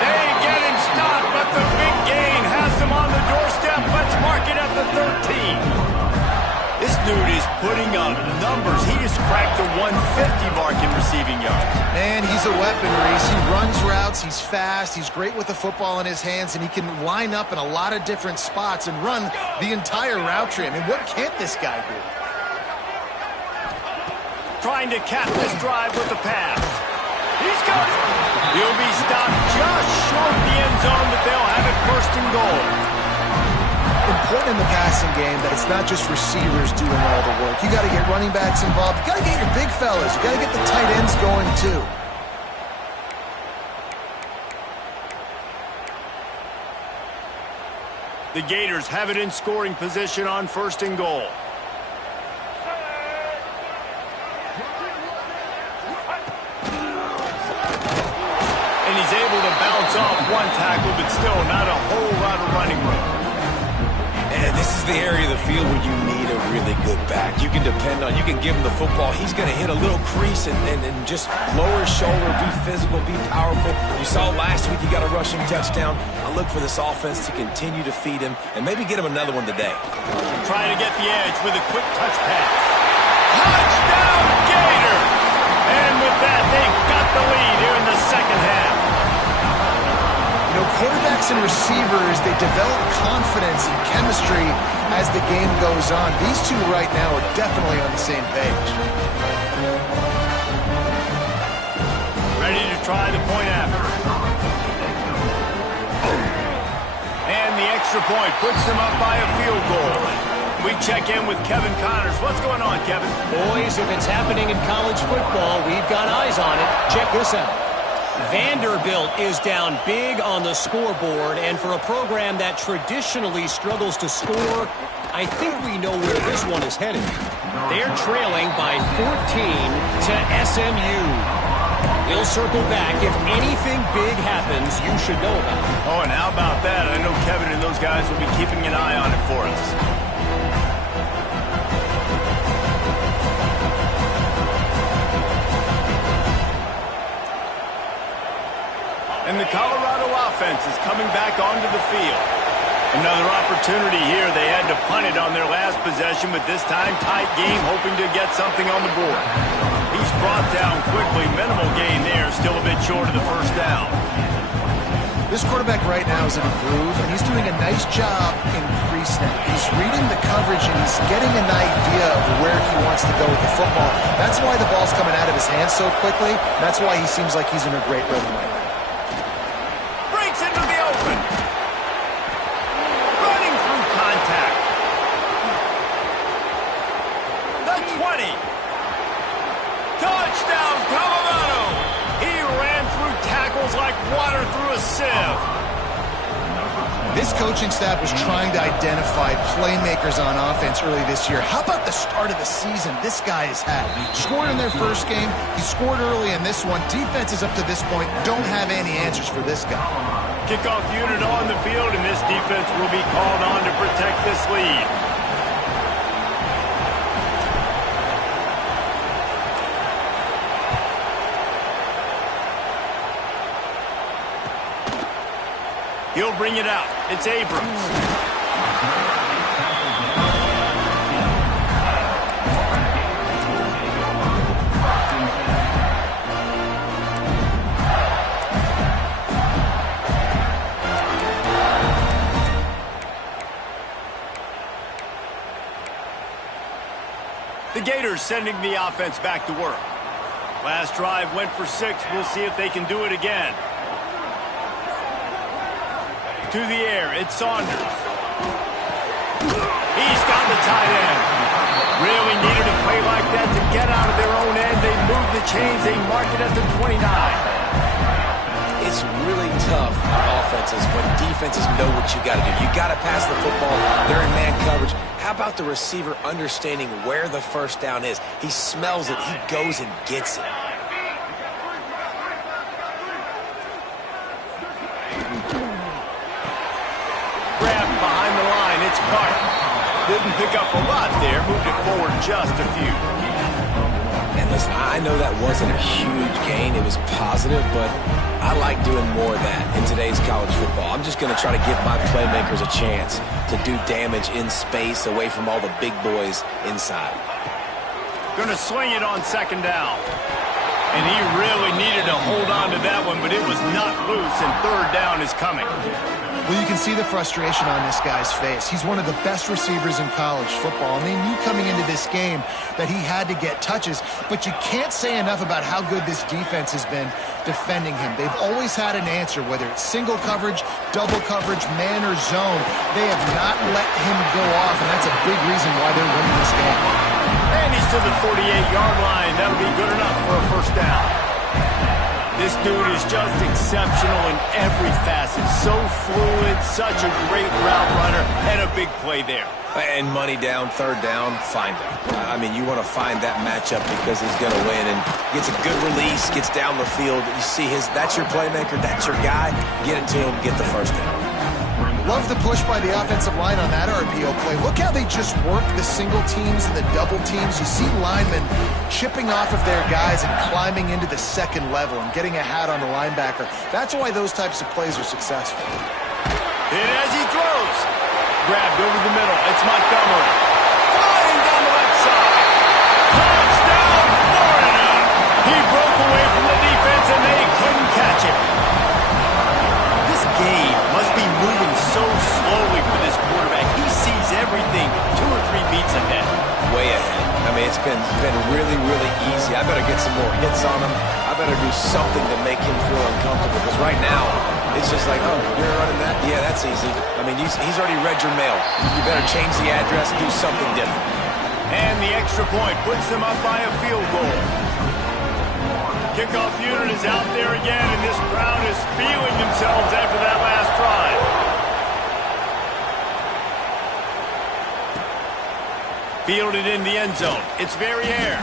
They get him stopped, but the big gain has him on the doorstep. Let's mark it at the 13. This dude is putting up numbers. He just cracked the 150 mark in receiving yards. Man, he's a weapon, Reese. He runs routes, he's fast, he's great with the football in his hands, and he can line up in a lot of different spots and run the entire route tree. I mean, what can't this guy do? Trying to cap this drive with the pass. He's got it. He'll be stopped just short of the end zone, but they'll have it first and goal. Important in the passing game that it's not just receivers doing all the work. You got to get running backs involved. You got to get your big fellas. You got to get the tight ends going too. The Gators have it in scoring position on first and goal. tackle, but still not a whole lot of running room. And this is the area of the field where you need a really good back. You can depend on, you can give him the football. He's going to hit a little crease and just lower his shoulder, be physical, be powerful. You saw last week he got a rushing touchdown. I look for this offense to continue to feed him and maybe get him another one today. Trying to get the edge with a quick touch pass. Touchdown, Gator! And with that, they've got the lead here in the second half. You know, quarterbacks and receivers, they develop confidence and chemistry as the game goes on. These two right now are definitely on the same page. Ready to try the point after. And the extra point puts them up by a field goal. We check in with Kevin Connors. What's going on, Kevin? Boys, if it's happening in college football, we've got eyes on it. Check this out. Vanderbilt is down big on the scoreboard, and for a program that traditionally struggles to score, I think we know where this one is headed. They're trailing by 14 to SMU. We'll circle back. If anything big happens, you should know about it. Oh, and how about that? I know Kevin and those guys will be keeping an eye on it for us. And the Colorado offense is coming back onto the field. Another opportunity here. They had to punt it on their last possession, but this time tight game, hoping to get something on the board. He's brought down quickly. Minimal gain there, still a bit short of the first down. This quarterback right now is in a groove, and he's doing a nice job in pre-snap. He's reading the coverage, and he's getting an idea of where he wants to go with the football. That's why the ball's coming out of his hands so quickly. That's why he seems like he's in a great rhythm right now. Into the open. Running through contact. The 20. Touchdown, Colorado. He ran through tackles like water through a sieve. This coaching staff was trying to identify playmakers on offense early this year. How about the start of the season this guy has had? Scored in their first game. He scored early in this one. Defenses up to this point don't have any answers for this guy. Kickoff unit on the field, and this defense will be called on to protect this lead. He'll bring it out. It's Abrams. The Gators sending the offense back to work. Last drive went for 6. We'll see if they can do it again. To the air, it's Saunders. He's got the tight end. Really needed a play like that to get out of their own end. They move the chains. They mark it at the 29. It's really tough on offenses when defenses know what you got to do. You got to pass the football. They're in man coverage. How about the receiver understanding where the first down is? He smells it. He goes and gets it. Grabbed behind the line. It's Carter. Didn't pick up a lot there. Moved it forward just a few. And listen, I know that wasn't a huge gain. It was positive, but I like doing more of that in today's college football. I'm just going to try to give my playmakers a chance to do damage in space away from all the big boys inside. Going to swing it on second down. And he really needed to hold on to that one, but it was not loose, and third down is coming. Well, you can see the frustration on this guy's face. He's one of the best receivers in college football, and they knew coming into this game that he had to get touches, but you can't say enough about how good this defense has been defending him. They've always had an answer, whether it's single coverage, double coverage, man or zone. They have not let him go off, and that's a big reason why they're winning this game. And he's to the 48-yard line. That'll be good enough for a first down. This dude is just exceptional in every facet. So fluid, such a great route runner, and a big play there. And money down, third down, find him. I mean, you want to find that matchup because he's going to win, and gets a good release, gets down the field. You see that's your playmaker, that's your guy. Get it to him, get the first down. Love the push by the offensive line on that RPO play. Look how they just work the single teams and the double teams. You see linemen chipping off of their guys and climbing into the second level and getting a hat on the linebacker. That's why those types of plays are successful. And as he throws, grabbed over the middle, it's Montgomery. Flying down the left side. Touchdown, Florida! He broke away from the defense and they couldn't catch him. This game must be moving so slowly for this quarterback. He sees everything 2 or 3 beats ahead. Way ahead. I mean, it's been really, really easy. I better get some more hits on him. I better do something to make him feel uncomfortable because right now, it's just like, oh, you're running that? Yeah, that's easy. I mean, he's already read your mail. You better change the address, do something different. And the extra point puts them up by a field goal. Kickoff unit is out there again, and this crowd is feeling themselves after that last drive. Fielded in the end zone. It's Verrier.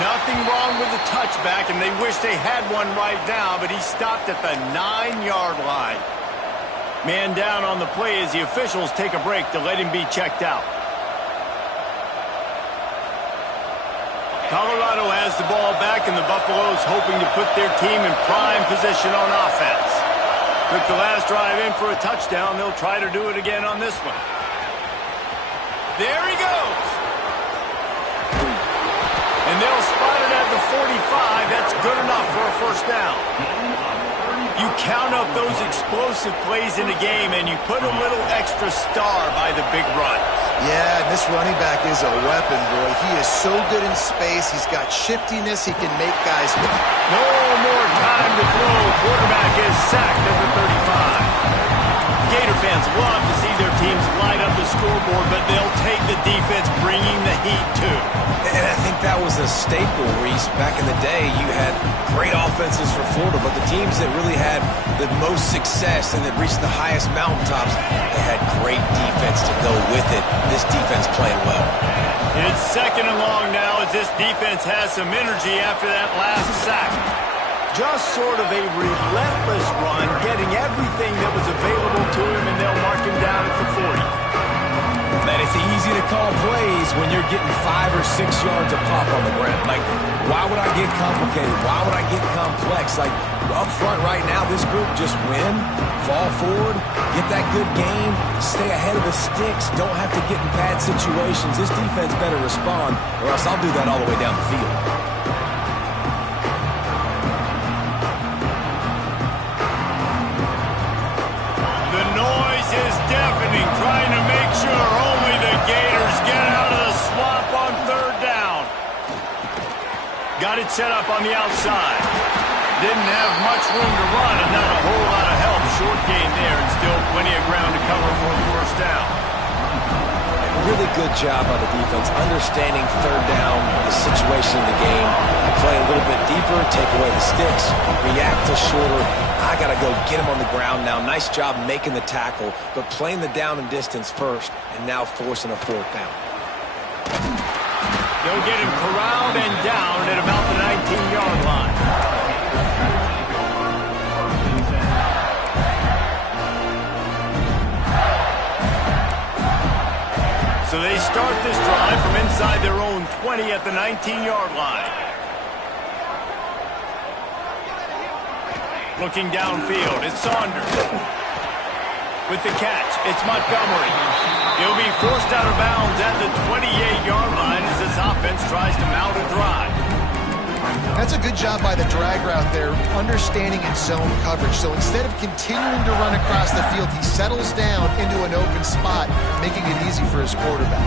Nothing wrong with the touchback, and they wish they had one right now, but he stopped at the 9-yard line. Man down on the play as the officials take a break to let him be checked out. Colorado has the ball back, and the Buffaloes hoping to put their team in prime position on offense. Took the last drive in for a touchdown. They'll try to do it again on this one. There he goes. And they'll spot it at the 45. That's good enough for a first down. You count up those explosive plays in a game, and you put a little extra star by the big runs. Yeah, this running back is a weapon, boy. He is so good in space. He's got shiftiness. He can make guys miss. No more time to throw. Quarterback is sacked at the 35. Gator fans love to see their teams light up the scoreboard, but they'll take the defense bringing the heat too. And I think that was a staple, Reese. Back in the day, you had great offenses for Florida, but the teams that really had the most success and that reached the highest mountaintops, they had great defense to go with it. This defense playing well. It's second and long now as this defense has some energy after that last sack. Just sort of a relentless run, getting everything that was available to him, and they'll mark him down at the 40. Man, it's easy to call plays when you're getting 5 or 6 yards of pop on the ground. Like, why would I get complicated? Why would I get complex? Like, up front right now, this group just win, fall forward, get that good game, stay ahead of the sticks, don't have to get in bad situations. This defense better respond, or else I'll do that all the way down the field. Trying to make sure only the Gators get out of the swamp on third down. Got it set up on the outside. Didn't have much room to run and not a whole lot of help. Short gain there and still plenty of ground to cover for a first down. Really good job by the defense, understanding third down, the situation in the game. Play a little bit deeper, take away the sticks, react to shorter. I got to go get him on the ground now. Nice job making the tackle, but playing the down and distance first, and now forcing a fourth down. They'll get him corralled and down at about the 19-yard line. So they start this drive from inside their own 20 at the 19-yard line. Looking downfield, it's Saunders. With the catch, it's Montgomery. He'll be forced out of bounds at the 28-yard line as this offense tries to mount a drive. That's a good job by the drag route there, understanding its zone coverage. So instead of continuing to run across the field, he settles down into an open spot, making it easy for his quarterback.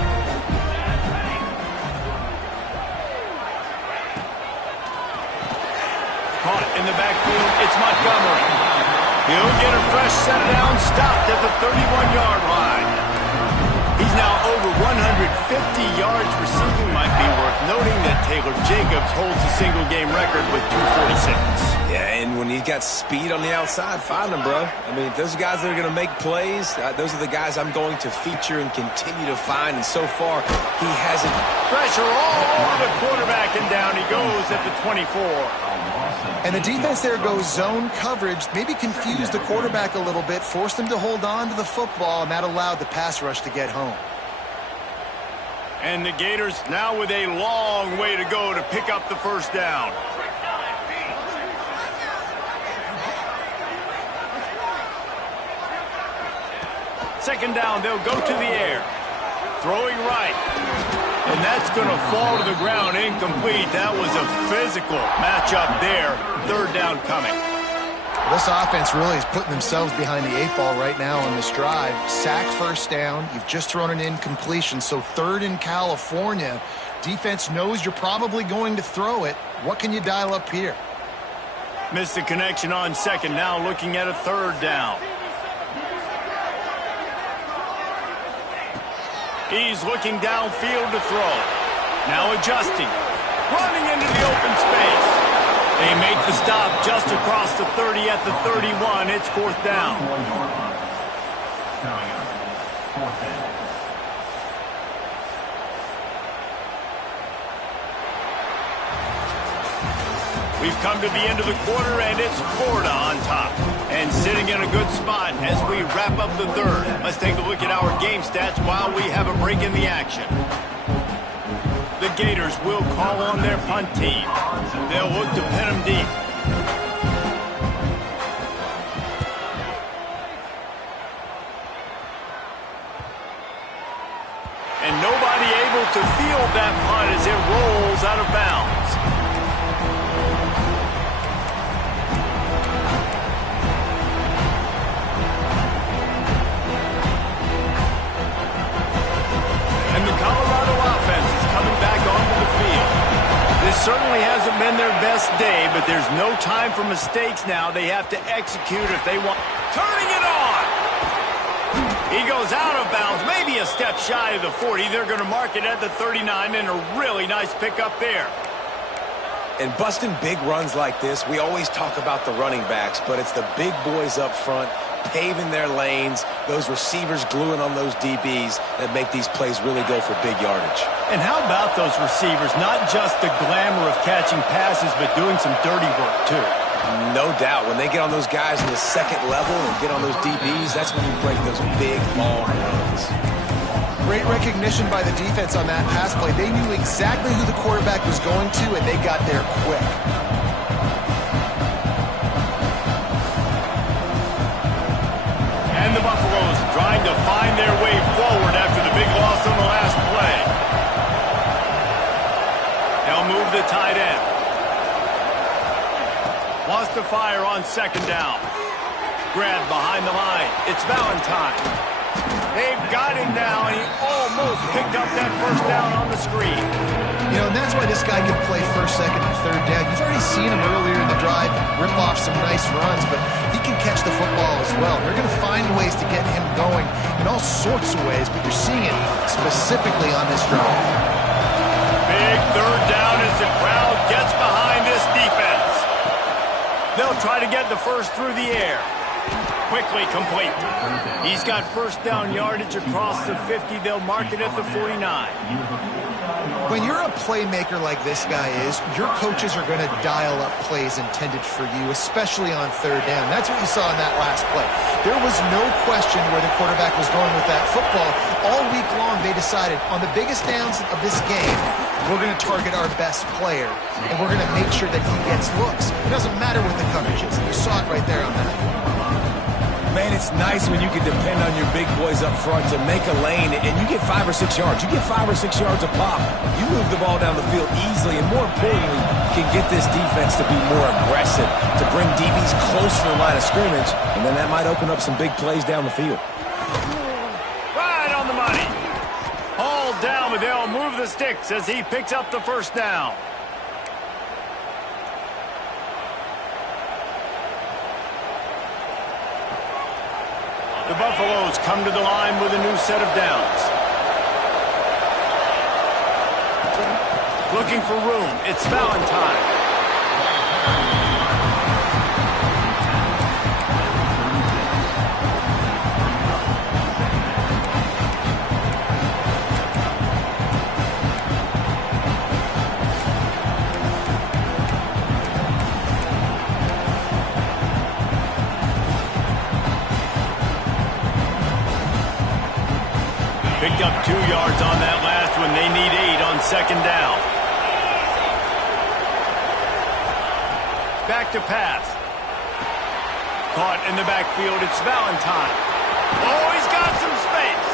Caught in the backfield, it's Montgomery. He'll get a fresh set down, stopped at the 31-yard line. He's now over 150 yards receiving, might be worth noting that Taylor Jacobs holds the single-game record with 246. Yeah, and when he's got speed on the outside, find him, bro. I mean, if those are guys that are going to make plays, those are the guys I'm going to feature and continue to find. And so far, he hasn't. Pressure all over the quarterback, and down he goes at the 24. And the defense there goes zone coverage, maybe confused the quarterback a little bit, forced him to hold on to the football, and that allowed the pass rush to get home. And the Gators now with a long way to go to pick up the first down. Second down, they'll go to the air. Throwing right. And that's going to fall to the ground, incomplete. That was a physical matchup there. Third down coming. This offense really is putting themselves behind the 8 ball right now on this drive. Sack first down. You've just thrown an incompletion, so third in California. Defense knows you're probably going to throw it. What can you dial up here? Missed the connection on second. Now looking at a third down. He's looking downfield to throw. Now adjusting. Running into the open space. They make the stop just across the 30 at the 31. It's fourth down. We've come to the end of the quarter, and it's Florida on top. And sitting in a good spot as we wrap up the third. Let's take a look at our game stats while we have a break in the action. The Gators will call on their punt team. They'll look to pin them deep. And nobody able to field that punt as it rolls out of bounds. Certainly hasn't been their best day, but there's no time for mistakes now. They have to execute if they want. Turning it on! He goes out of bounds, maybe a step shy of the 40. They're going to mark it at the 39, and a really nice pickup there. And busting big runs like this, we always talk about the running backs, but it's the big boys up front paving their lanes, those receivers gluing on those DBs that make these plays really go for big yardage. And how about those receivers? Not just the glamour of catching passes, but doing some dirty work, too. No doubt. When they get on those guys in the second level and get on those DBs, that's when you break those big, long runs. Great recognition by the defense on that pass play. They knew exactly who the quarterback was going to, and they got there quick. And the Buffaloes trying to find their way forward after the big loss on the last play. They'll move the tight end. Wants to fire on second down. Grabbed behind the line. It's Valentine. They've got him now, and he almost picked up that first down on the screen. You know, and that's why this guy can play first, second, and third down. You've already seen him earlier in the drive rip off some nice runs, but he can catch the football as well. They're going to find ways to get him going in all sorts of ways, but you're seeing it specifically on this drive. Big third down as the crowd gets behind this defense. They'll try to get the first through the air. Quickly complete. He's got first down yardage across the 50. They'll mark it at the 49. When you're a playmaker like this guy is, your coaches are going to dial up plays intended for you, especially on third down. That's what you saw in that last play. There was no question where the quarterback was going with that football. All week long, they decided on the biggest downs of this game, we're going to target our best player, and we're going to make sure that he gets looks. It doesn't matter what the coverage is. You saw it right there on that. Man, it's nice when you can depend on your big boys up front to make a lane, and you get 5 or 6 yards. You get 5 or 6 yards a pop. You move the ball down the field easily, and more importantly, can get this defense to be more aggressive, to bring DBs close to the line of scrimmage, and then that might open up some big plays down the field. Right on the money. Hauled down, but they'll move the sticks as he picks up the first down. The Buffaloes come to the line with a new set of downs. Looking for room. It's Valentine. Picked up 2 yards on that last one. They need 8 on second down. Back to pass. Caught in the backfield. It's Valentine. Oh, he's got some space.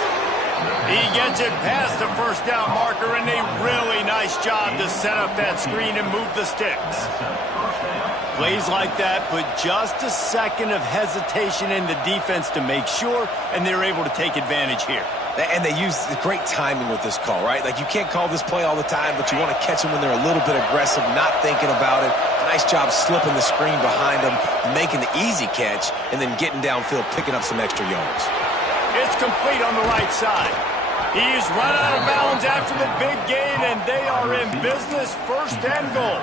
He gets it past the first down marker, and a really nice job to set up that screen and move the sticks. Plays like that put just a second of hesitation in the defense to make sure, and they're able to take advantage here. And they use great timing with this call, right? Like, you can't call this play all the time, but you want to catch them when they're a little bit aggressive, not thinking about it. Nice job slipping the screen behind them, making the easy catch, and then getting downfield, picking up some extra yards. It's complete on the right side. He's run out of bounds after the big gain, and they are in business, first and goal.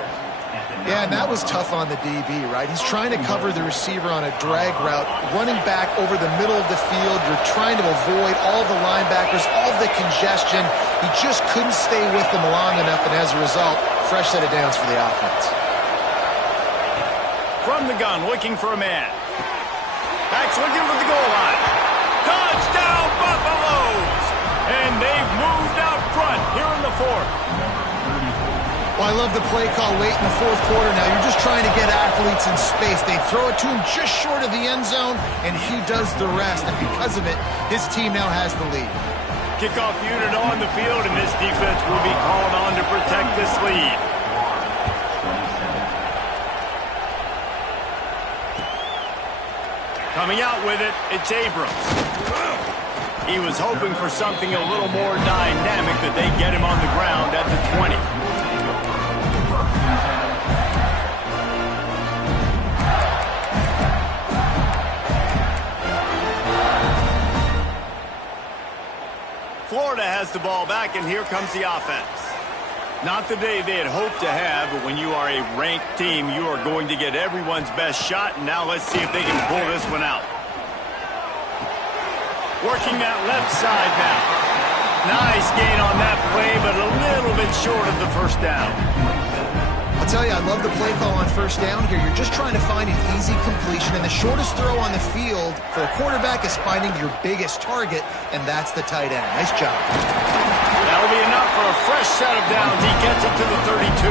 Yeah, and that was tough on the DB, right? He's trying to cover the receiver on a drag route, running back over the middle of the field. You're trying to avoid all the linebackers, all the congestion. He just couldn't stay with them long enough, and as a result, fresh set of downs for the offense. From the gun, looking for a man. Backs looking for the goal line. Touchdown, Buffaloes! And they've moved out front here in the fourth. Well, I love the play call late in the fourth quarter now. You're just trying to get athletes in space. They throw it to him just short of the end zone, and he does the rest. And because of it, his team now has the lead. Kickoff unit on the field, and this defense will be called on to protect this lead. Coming out with it, it's Abrams. He was hoping for something a little more dynamic, but they get him on the ground at the 20. Florida has the ball back, and here comes the offense. Not the day they had hoped to have, but when you are a ranked team, you are going to get everyone's best shot, and now let's see if they can pull this one out. Working that left side now. Nice gain on that play, but a little bit short of the first down. I'll tell you, I love the play call on first down here. You're just trying to find an easy completion, and the shortest throw on the field for a quarterback is finding your biggest target, and that's the tight end. Nice job. That'll be enough for a fresh set of downs. He gets it to the 32.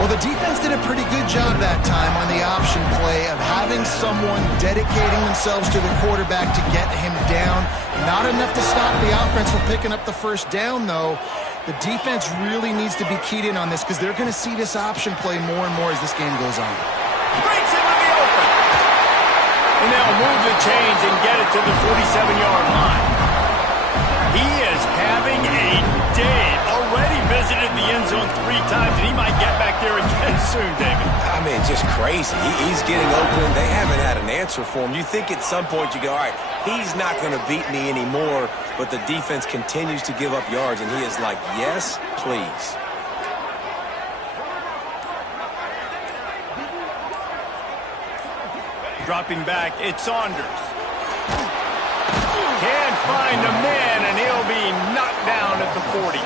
Well, the defense did a pretty good job that time on the option play of having someone dedicating themselves to the quarterback to get him down. Not enough to stop the offense from picking up the first down, though. The defense really needs to be keyed in on this because they're going to see this option play more and more as this game goes on. Breaks into the open. And they'll move the chains and get it to the 47-yard line. He is having a day. Already visited the end zone 3 times, and he might get back there again soon, David. I mean, just crazy. He's getting open. They haven't had an answer for him. You think at some point you go, all right, he's not going to beat me anymore, but the defense continues to give up yards, and he is like, yes, please. Dropping back, it's Saunders. Can't find a man, and he'll be knocked down at the 40.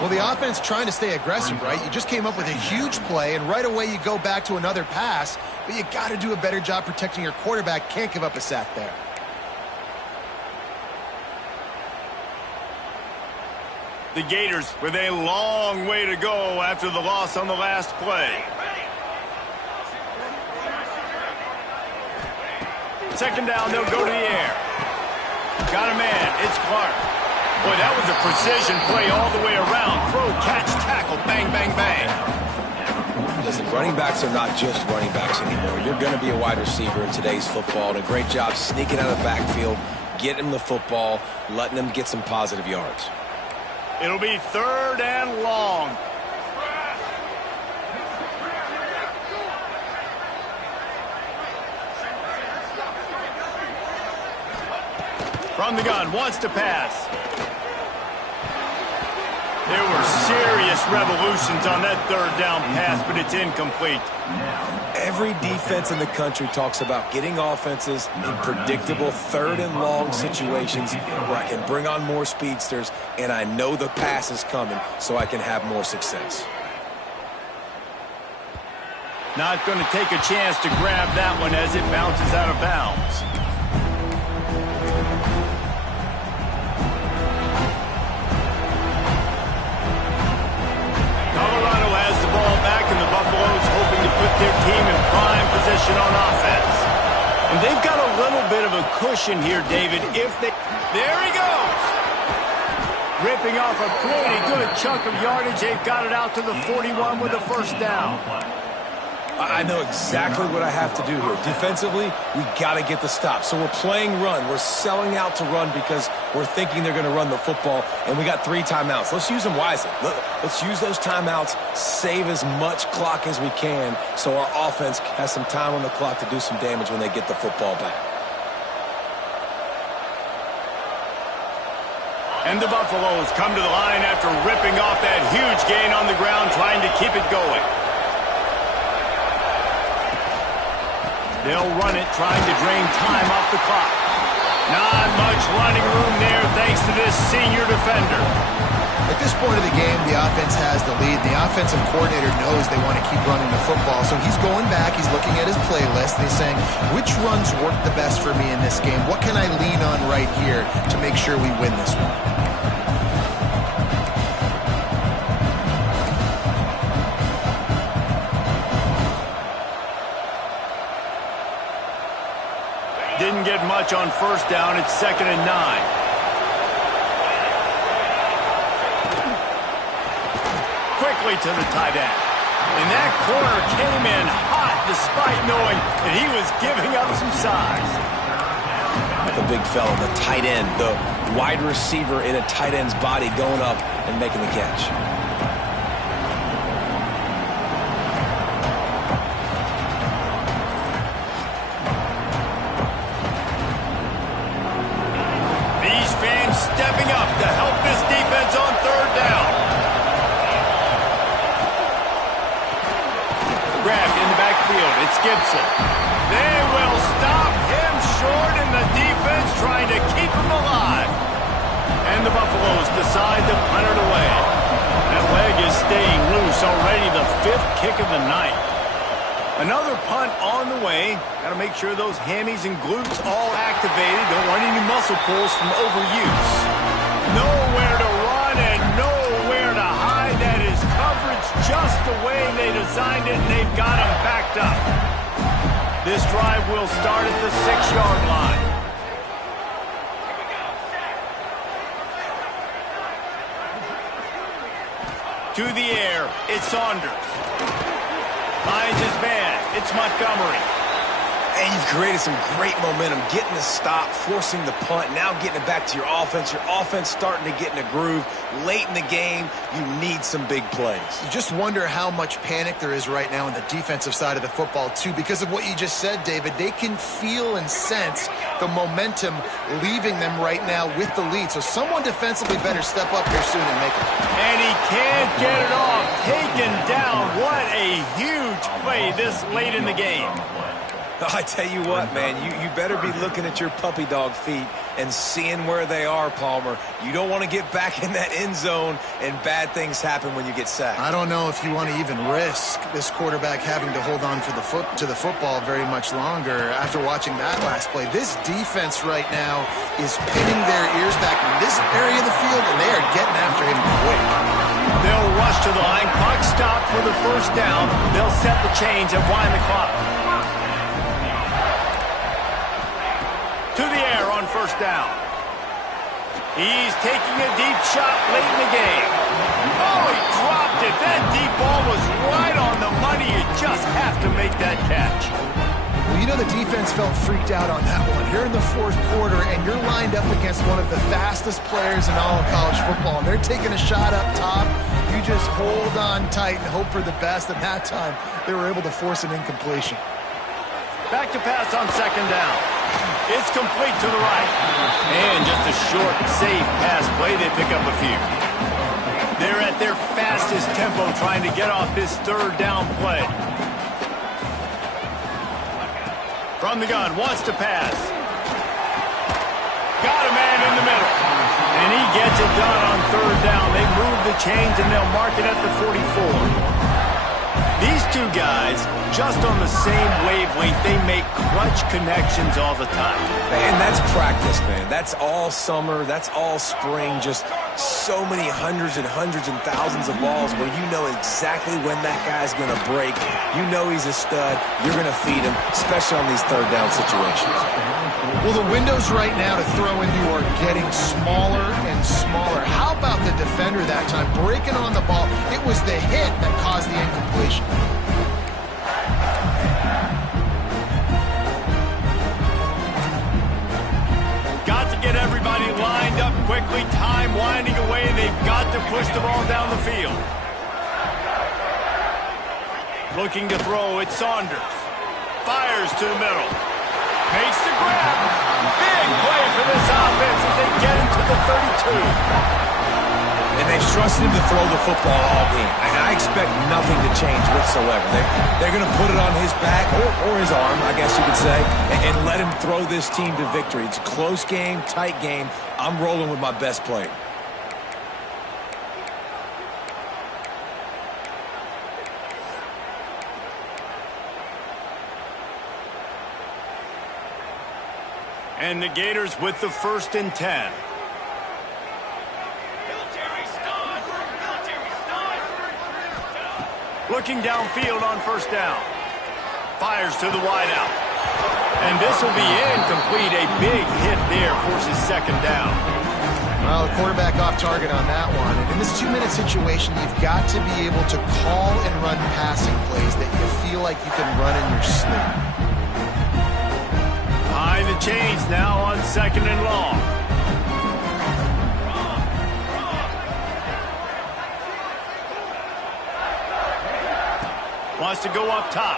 Well, the offense trying to stay aggressive, right? You just came up with a huge play, and right away you go back to another pass, but you got to do a better job protecting your quarterback. Can't give up a sack there. The Gators with a long way to go after the loss on the last play. Second down, they'll go to the air. Got a man, it's Clark. Boy, that was a precision play all the way around. Throw, catch, tackle, bang, bang, bang. Listen, running backs are not just running backs anymore. You're going to be a wide receiver in today's football, and a great job sneaking out of the backfield, getting them the football, letting them get some positive yards. It'll be third and long. From the gun, wants to pass. There were serious revolutions on that third down pass, but it's incomplete. Every defense in the country talks about getting offenses in predictable third and long situations where I can bring on more speedsters and I know the pass is coming so I can have more success. Not going to take a chance to grab that one as it bounces out of bounds. Colorado has the ball back, and the Buffaloes hoping to put their team in prime position on offense. And they've got a little bit of a cushion here, David, if they... There he goes! Ripping off a pretty good chunk of yardage. They've got it out to the 41 with a first down. I know exactly what I have to do here. Defensively, we got to get the stop. So we're playing run. We're selling out to run because we're thinking they're going to run the football, and we got 3 timeouts. Let's use them wisely. Let's use those timeouts, save as much clock as we can so our offense has some time on the clock to do some damage when they get the football back. And the Buffaloes come to the line after ripping off that huge gain on the ground, trying to keep it going. They'll run it, trying to drain time off the clock. Not much running room there thanks to this senior defender. At this point of the game, the offense has the lead. The offensive coordinator knows they want to keep running the football. So he's going back, he's looking at his playlist, and he's saying, which runs work the best for me in this game? What can I lean on right here to make sure we win this one? Didn't get much on first down. It's 2nd and 9. Quickly to the tight end. And that corner came in hot despite knowing that he was giving up some size. The big fella, the tight end, the wide receiver in a tight end's body going up and making the catch. Stepping up to help this defense on third down. Grabbed in the backfield. It's Gibson. They will stop him short, and the defense trying to keep him alive. And the Buffaloes decide to punt it away. That leg is staying loose already, the 5th kick of the night. Another punt on the way. Got to make sure those hammies and glutes all activated. Don't want any muscle pulls from overuse. Nowhere to run and nowhere to hide. That is coverage just the way they designed it, and they've got them backed up. This drive will start at the 6-yard line. To the air, it's Saunders. Finds his man. It's Montgomery. And you've created some great momentum, getting the stop, forcing the punt, now getting it back to your offense. Your offense starting to get in a groove. Late in the game, you need some big plays. You just wonder how much panic there is right now on the defensive side of the football, too, because of what you just said, David. They can feel and sense the momentum leaving them right now with the lead. So someone defensively better step up here soon and make it. And he can't get it off. Taken down. What a huge play this late in the game. I tell you what, man, you better be looking at your puppy dog feet and seeing where they are, Palmer. You don't want to get back in that end zone and bad things happen when you get sacked. I don't know if you want to even risk this quarterback having to hold on to the football very much longer after watching that last play. This defense right now is pinning their ears back in this area of the field, and they are getting after him quick. They'll rush to the line. Clock stop for the first down. They'll set the chains and wind the clock. To the air on first down. He's taking a deep shot late in the game. Oh, he dropped it. That deep ball was right on the money. You just have to make that catch. Well, you know the defense felt freaked out on that one. You're in the 4th quarter, and you're lined up against one of the fastest players in all of college football, and they're taking a shot up top. You just hold on tight and hope for the best, and that time they were able to force an incompletion. Back to pass on second down. It's complete to the right. And just a short, safe pass play. They pick up a few. They're at their fastest tempo trying to get off this third down play. From the gun, wants to pass. Got a man in the middle. And he gets it done on third down. They move the chains and they'll mark it at the 44. These two guys, just on the same wavelength, they make clutch connections all the time. Man, that's practice, man. That's all summer. That's all spring. Just so many hundreds and thousands of balls where you know exactly when that guy's going to break. You know he's a stud. You're going to feed him, especially on these third down situations. Well, the windows right now to throw into are getting smaller and smaller. How about the defender that time breaking on the ball? It was the hit that caused the incompletion. Got to get everybody lined up quickly. Time winding away. They've got to push the ball down the field. Looking to throw, it's Saunders. Fires to the middle. Makes the grab. Big play for this offense as they get into the 32. And they've trusted him to throw the football all game. I expect nothing to change whatsoever. They're going to put it on his back, or his arm, I guess you could say, and let him throw this team to victory. It's a close game, tight game. I'm rolling with my best player. And the Gators with the 1st and 10. Looking downfield on 1st down. Fires to the wideout. And this will be incomplete. A big hit there forces 2nd down. Well, the quarterback off target on that one. And in this 2-minute situation, you've got to be able to call and run passing plays that you feel like you can run in your sleep. Behind the chains now on 2nd and long. Wants to go up top.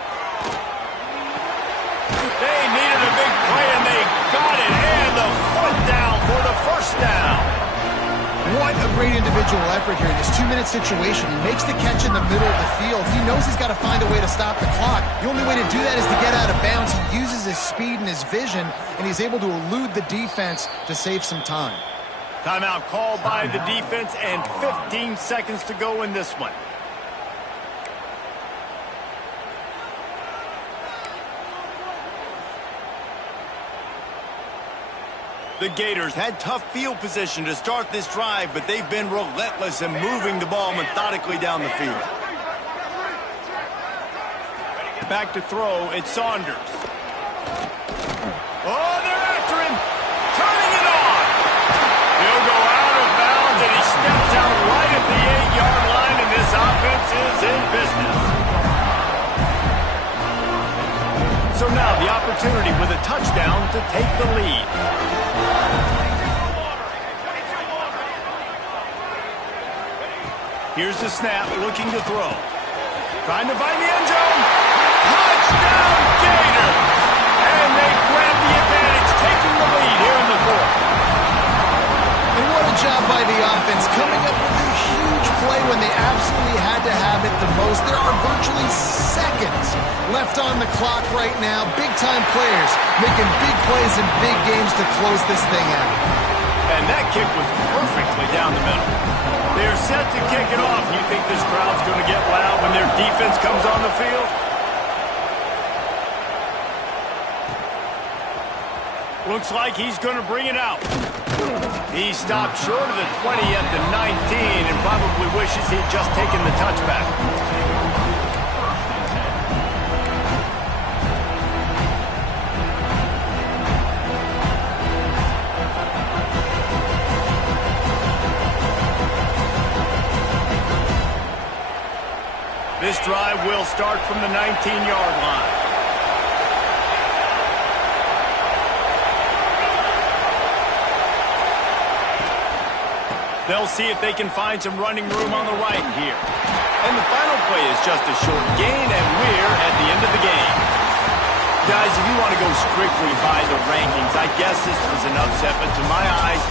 They needed a big play, and they got it. And the foot down for the 1st down. What a great individual effort here in this 2-minute situation. He makes the catch in the middle of the field. He knows he's got to find a way to stop the clock. The only way to do that is to get out of bounds. He uses his speed and his vision, and he's able to elude the defense to save some time. Timeout called by the defense, and 15 seconds to go in this one. The Gators had tough field position to start this drive, but they've been relentless in moving the ball methodically down the field. Back to throw, it's Saunders. Oh, they're after him. Turning it on. He'll go out of bounds, and he steps out right at the 8-yard line, and this offense is in business. So now the opportunity with a touchdown to take the lead. Here's the snap, looking to throw. Trying to find the end zone. Touchdown, Gators! And they grab the advantage, taking the lead here in the 4th. And what a job by the offense, coming up with a huge play when they absolutely had to have it the most. There are virtually seconds left on the clock right now. Big-time players making big plays in big games to close this thing out. And that kick was perfectly down the middle. They're set to kick it off. You think this crowd's going to get loud when their defense comes on the field? Looks like he's going to bring it out. He stopped short of the 20 at the 19 and probably wishes he'd just taken the touchback. This drive will start from the 19-yard line. They'll see if they can find some running room on the right here. And the final play is just a short gain, and we're at the end of the game. Guys, if you want to go strictly by the rankings, I guess this was an upset, but to my eyes,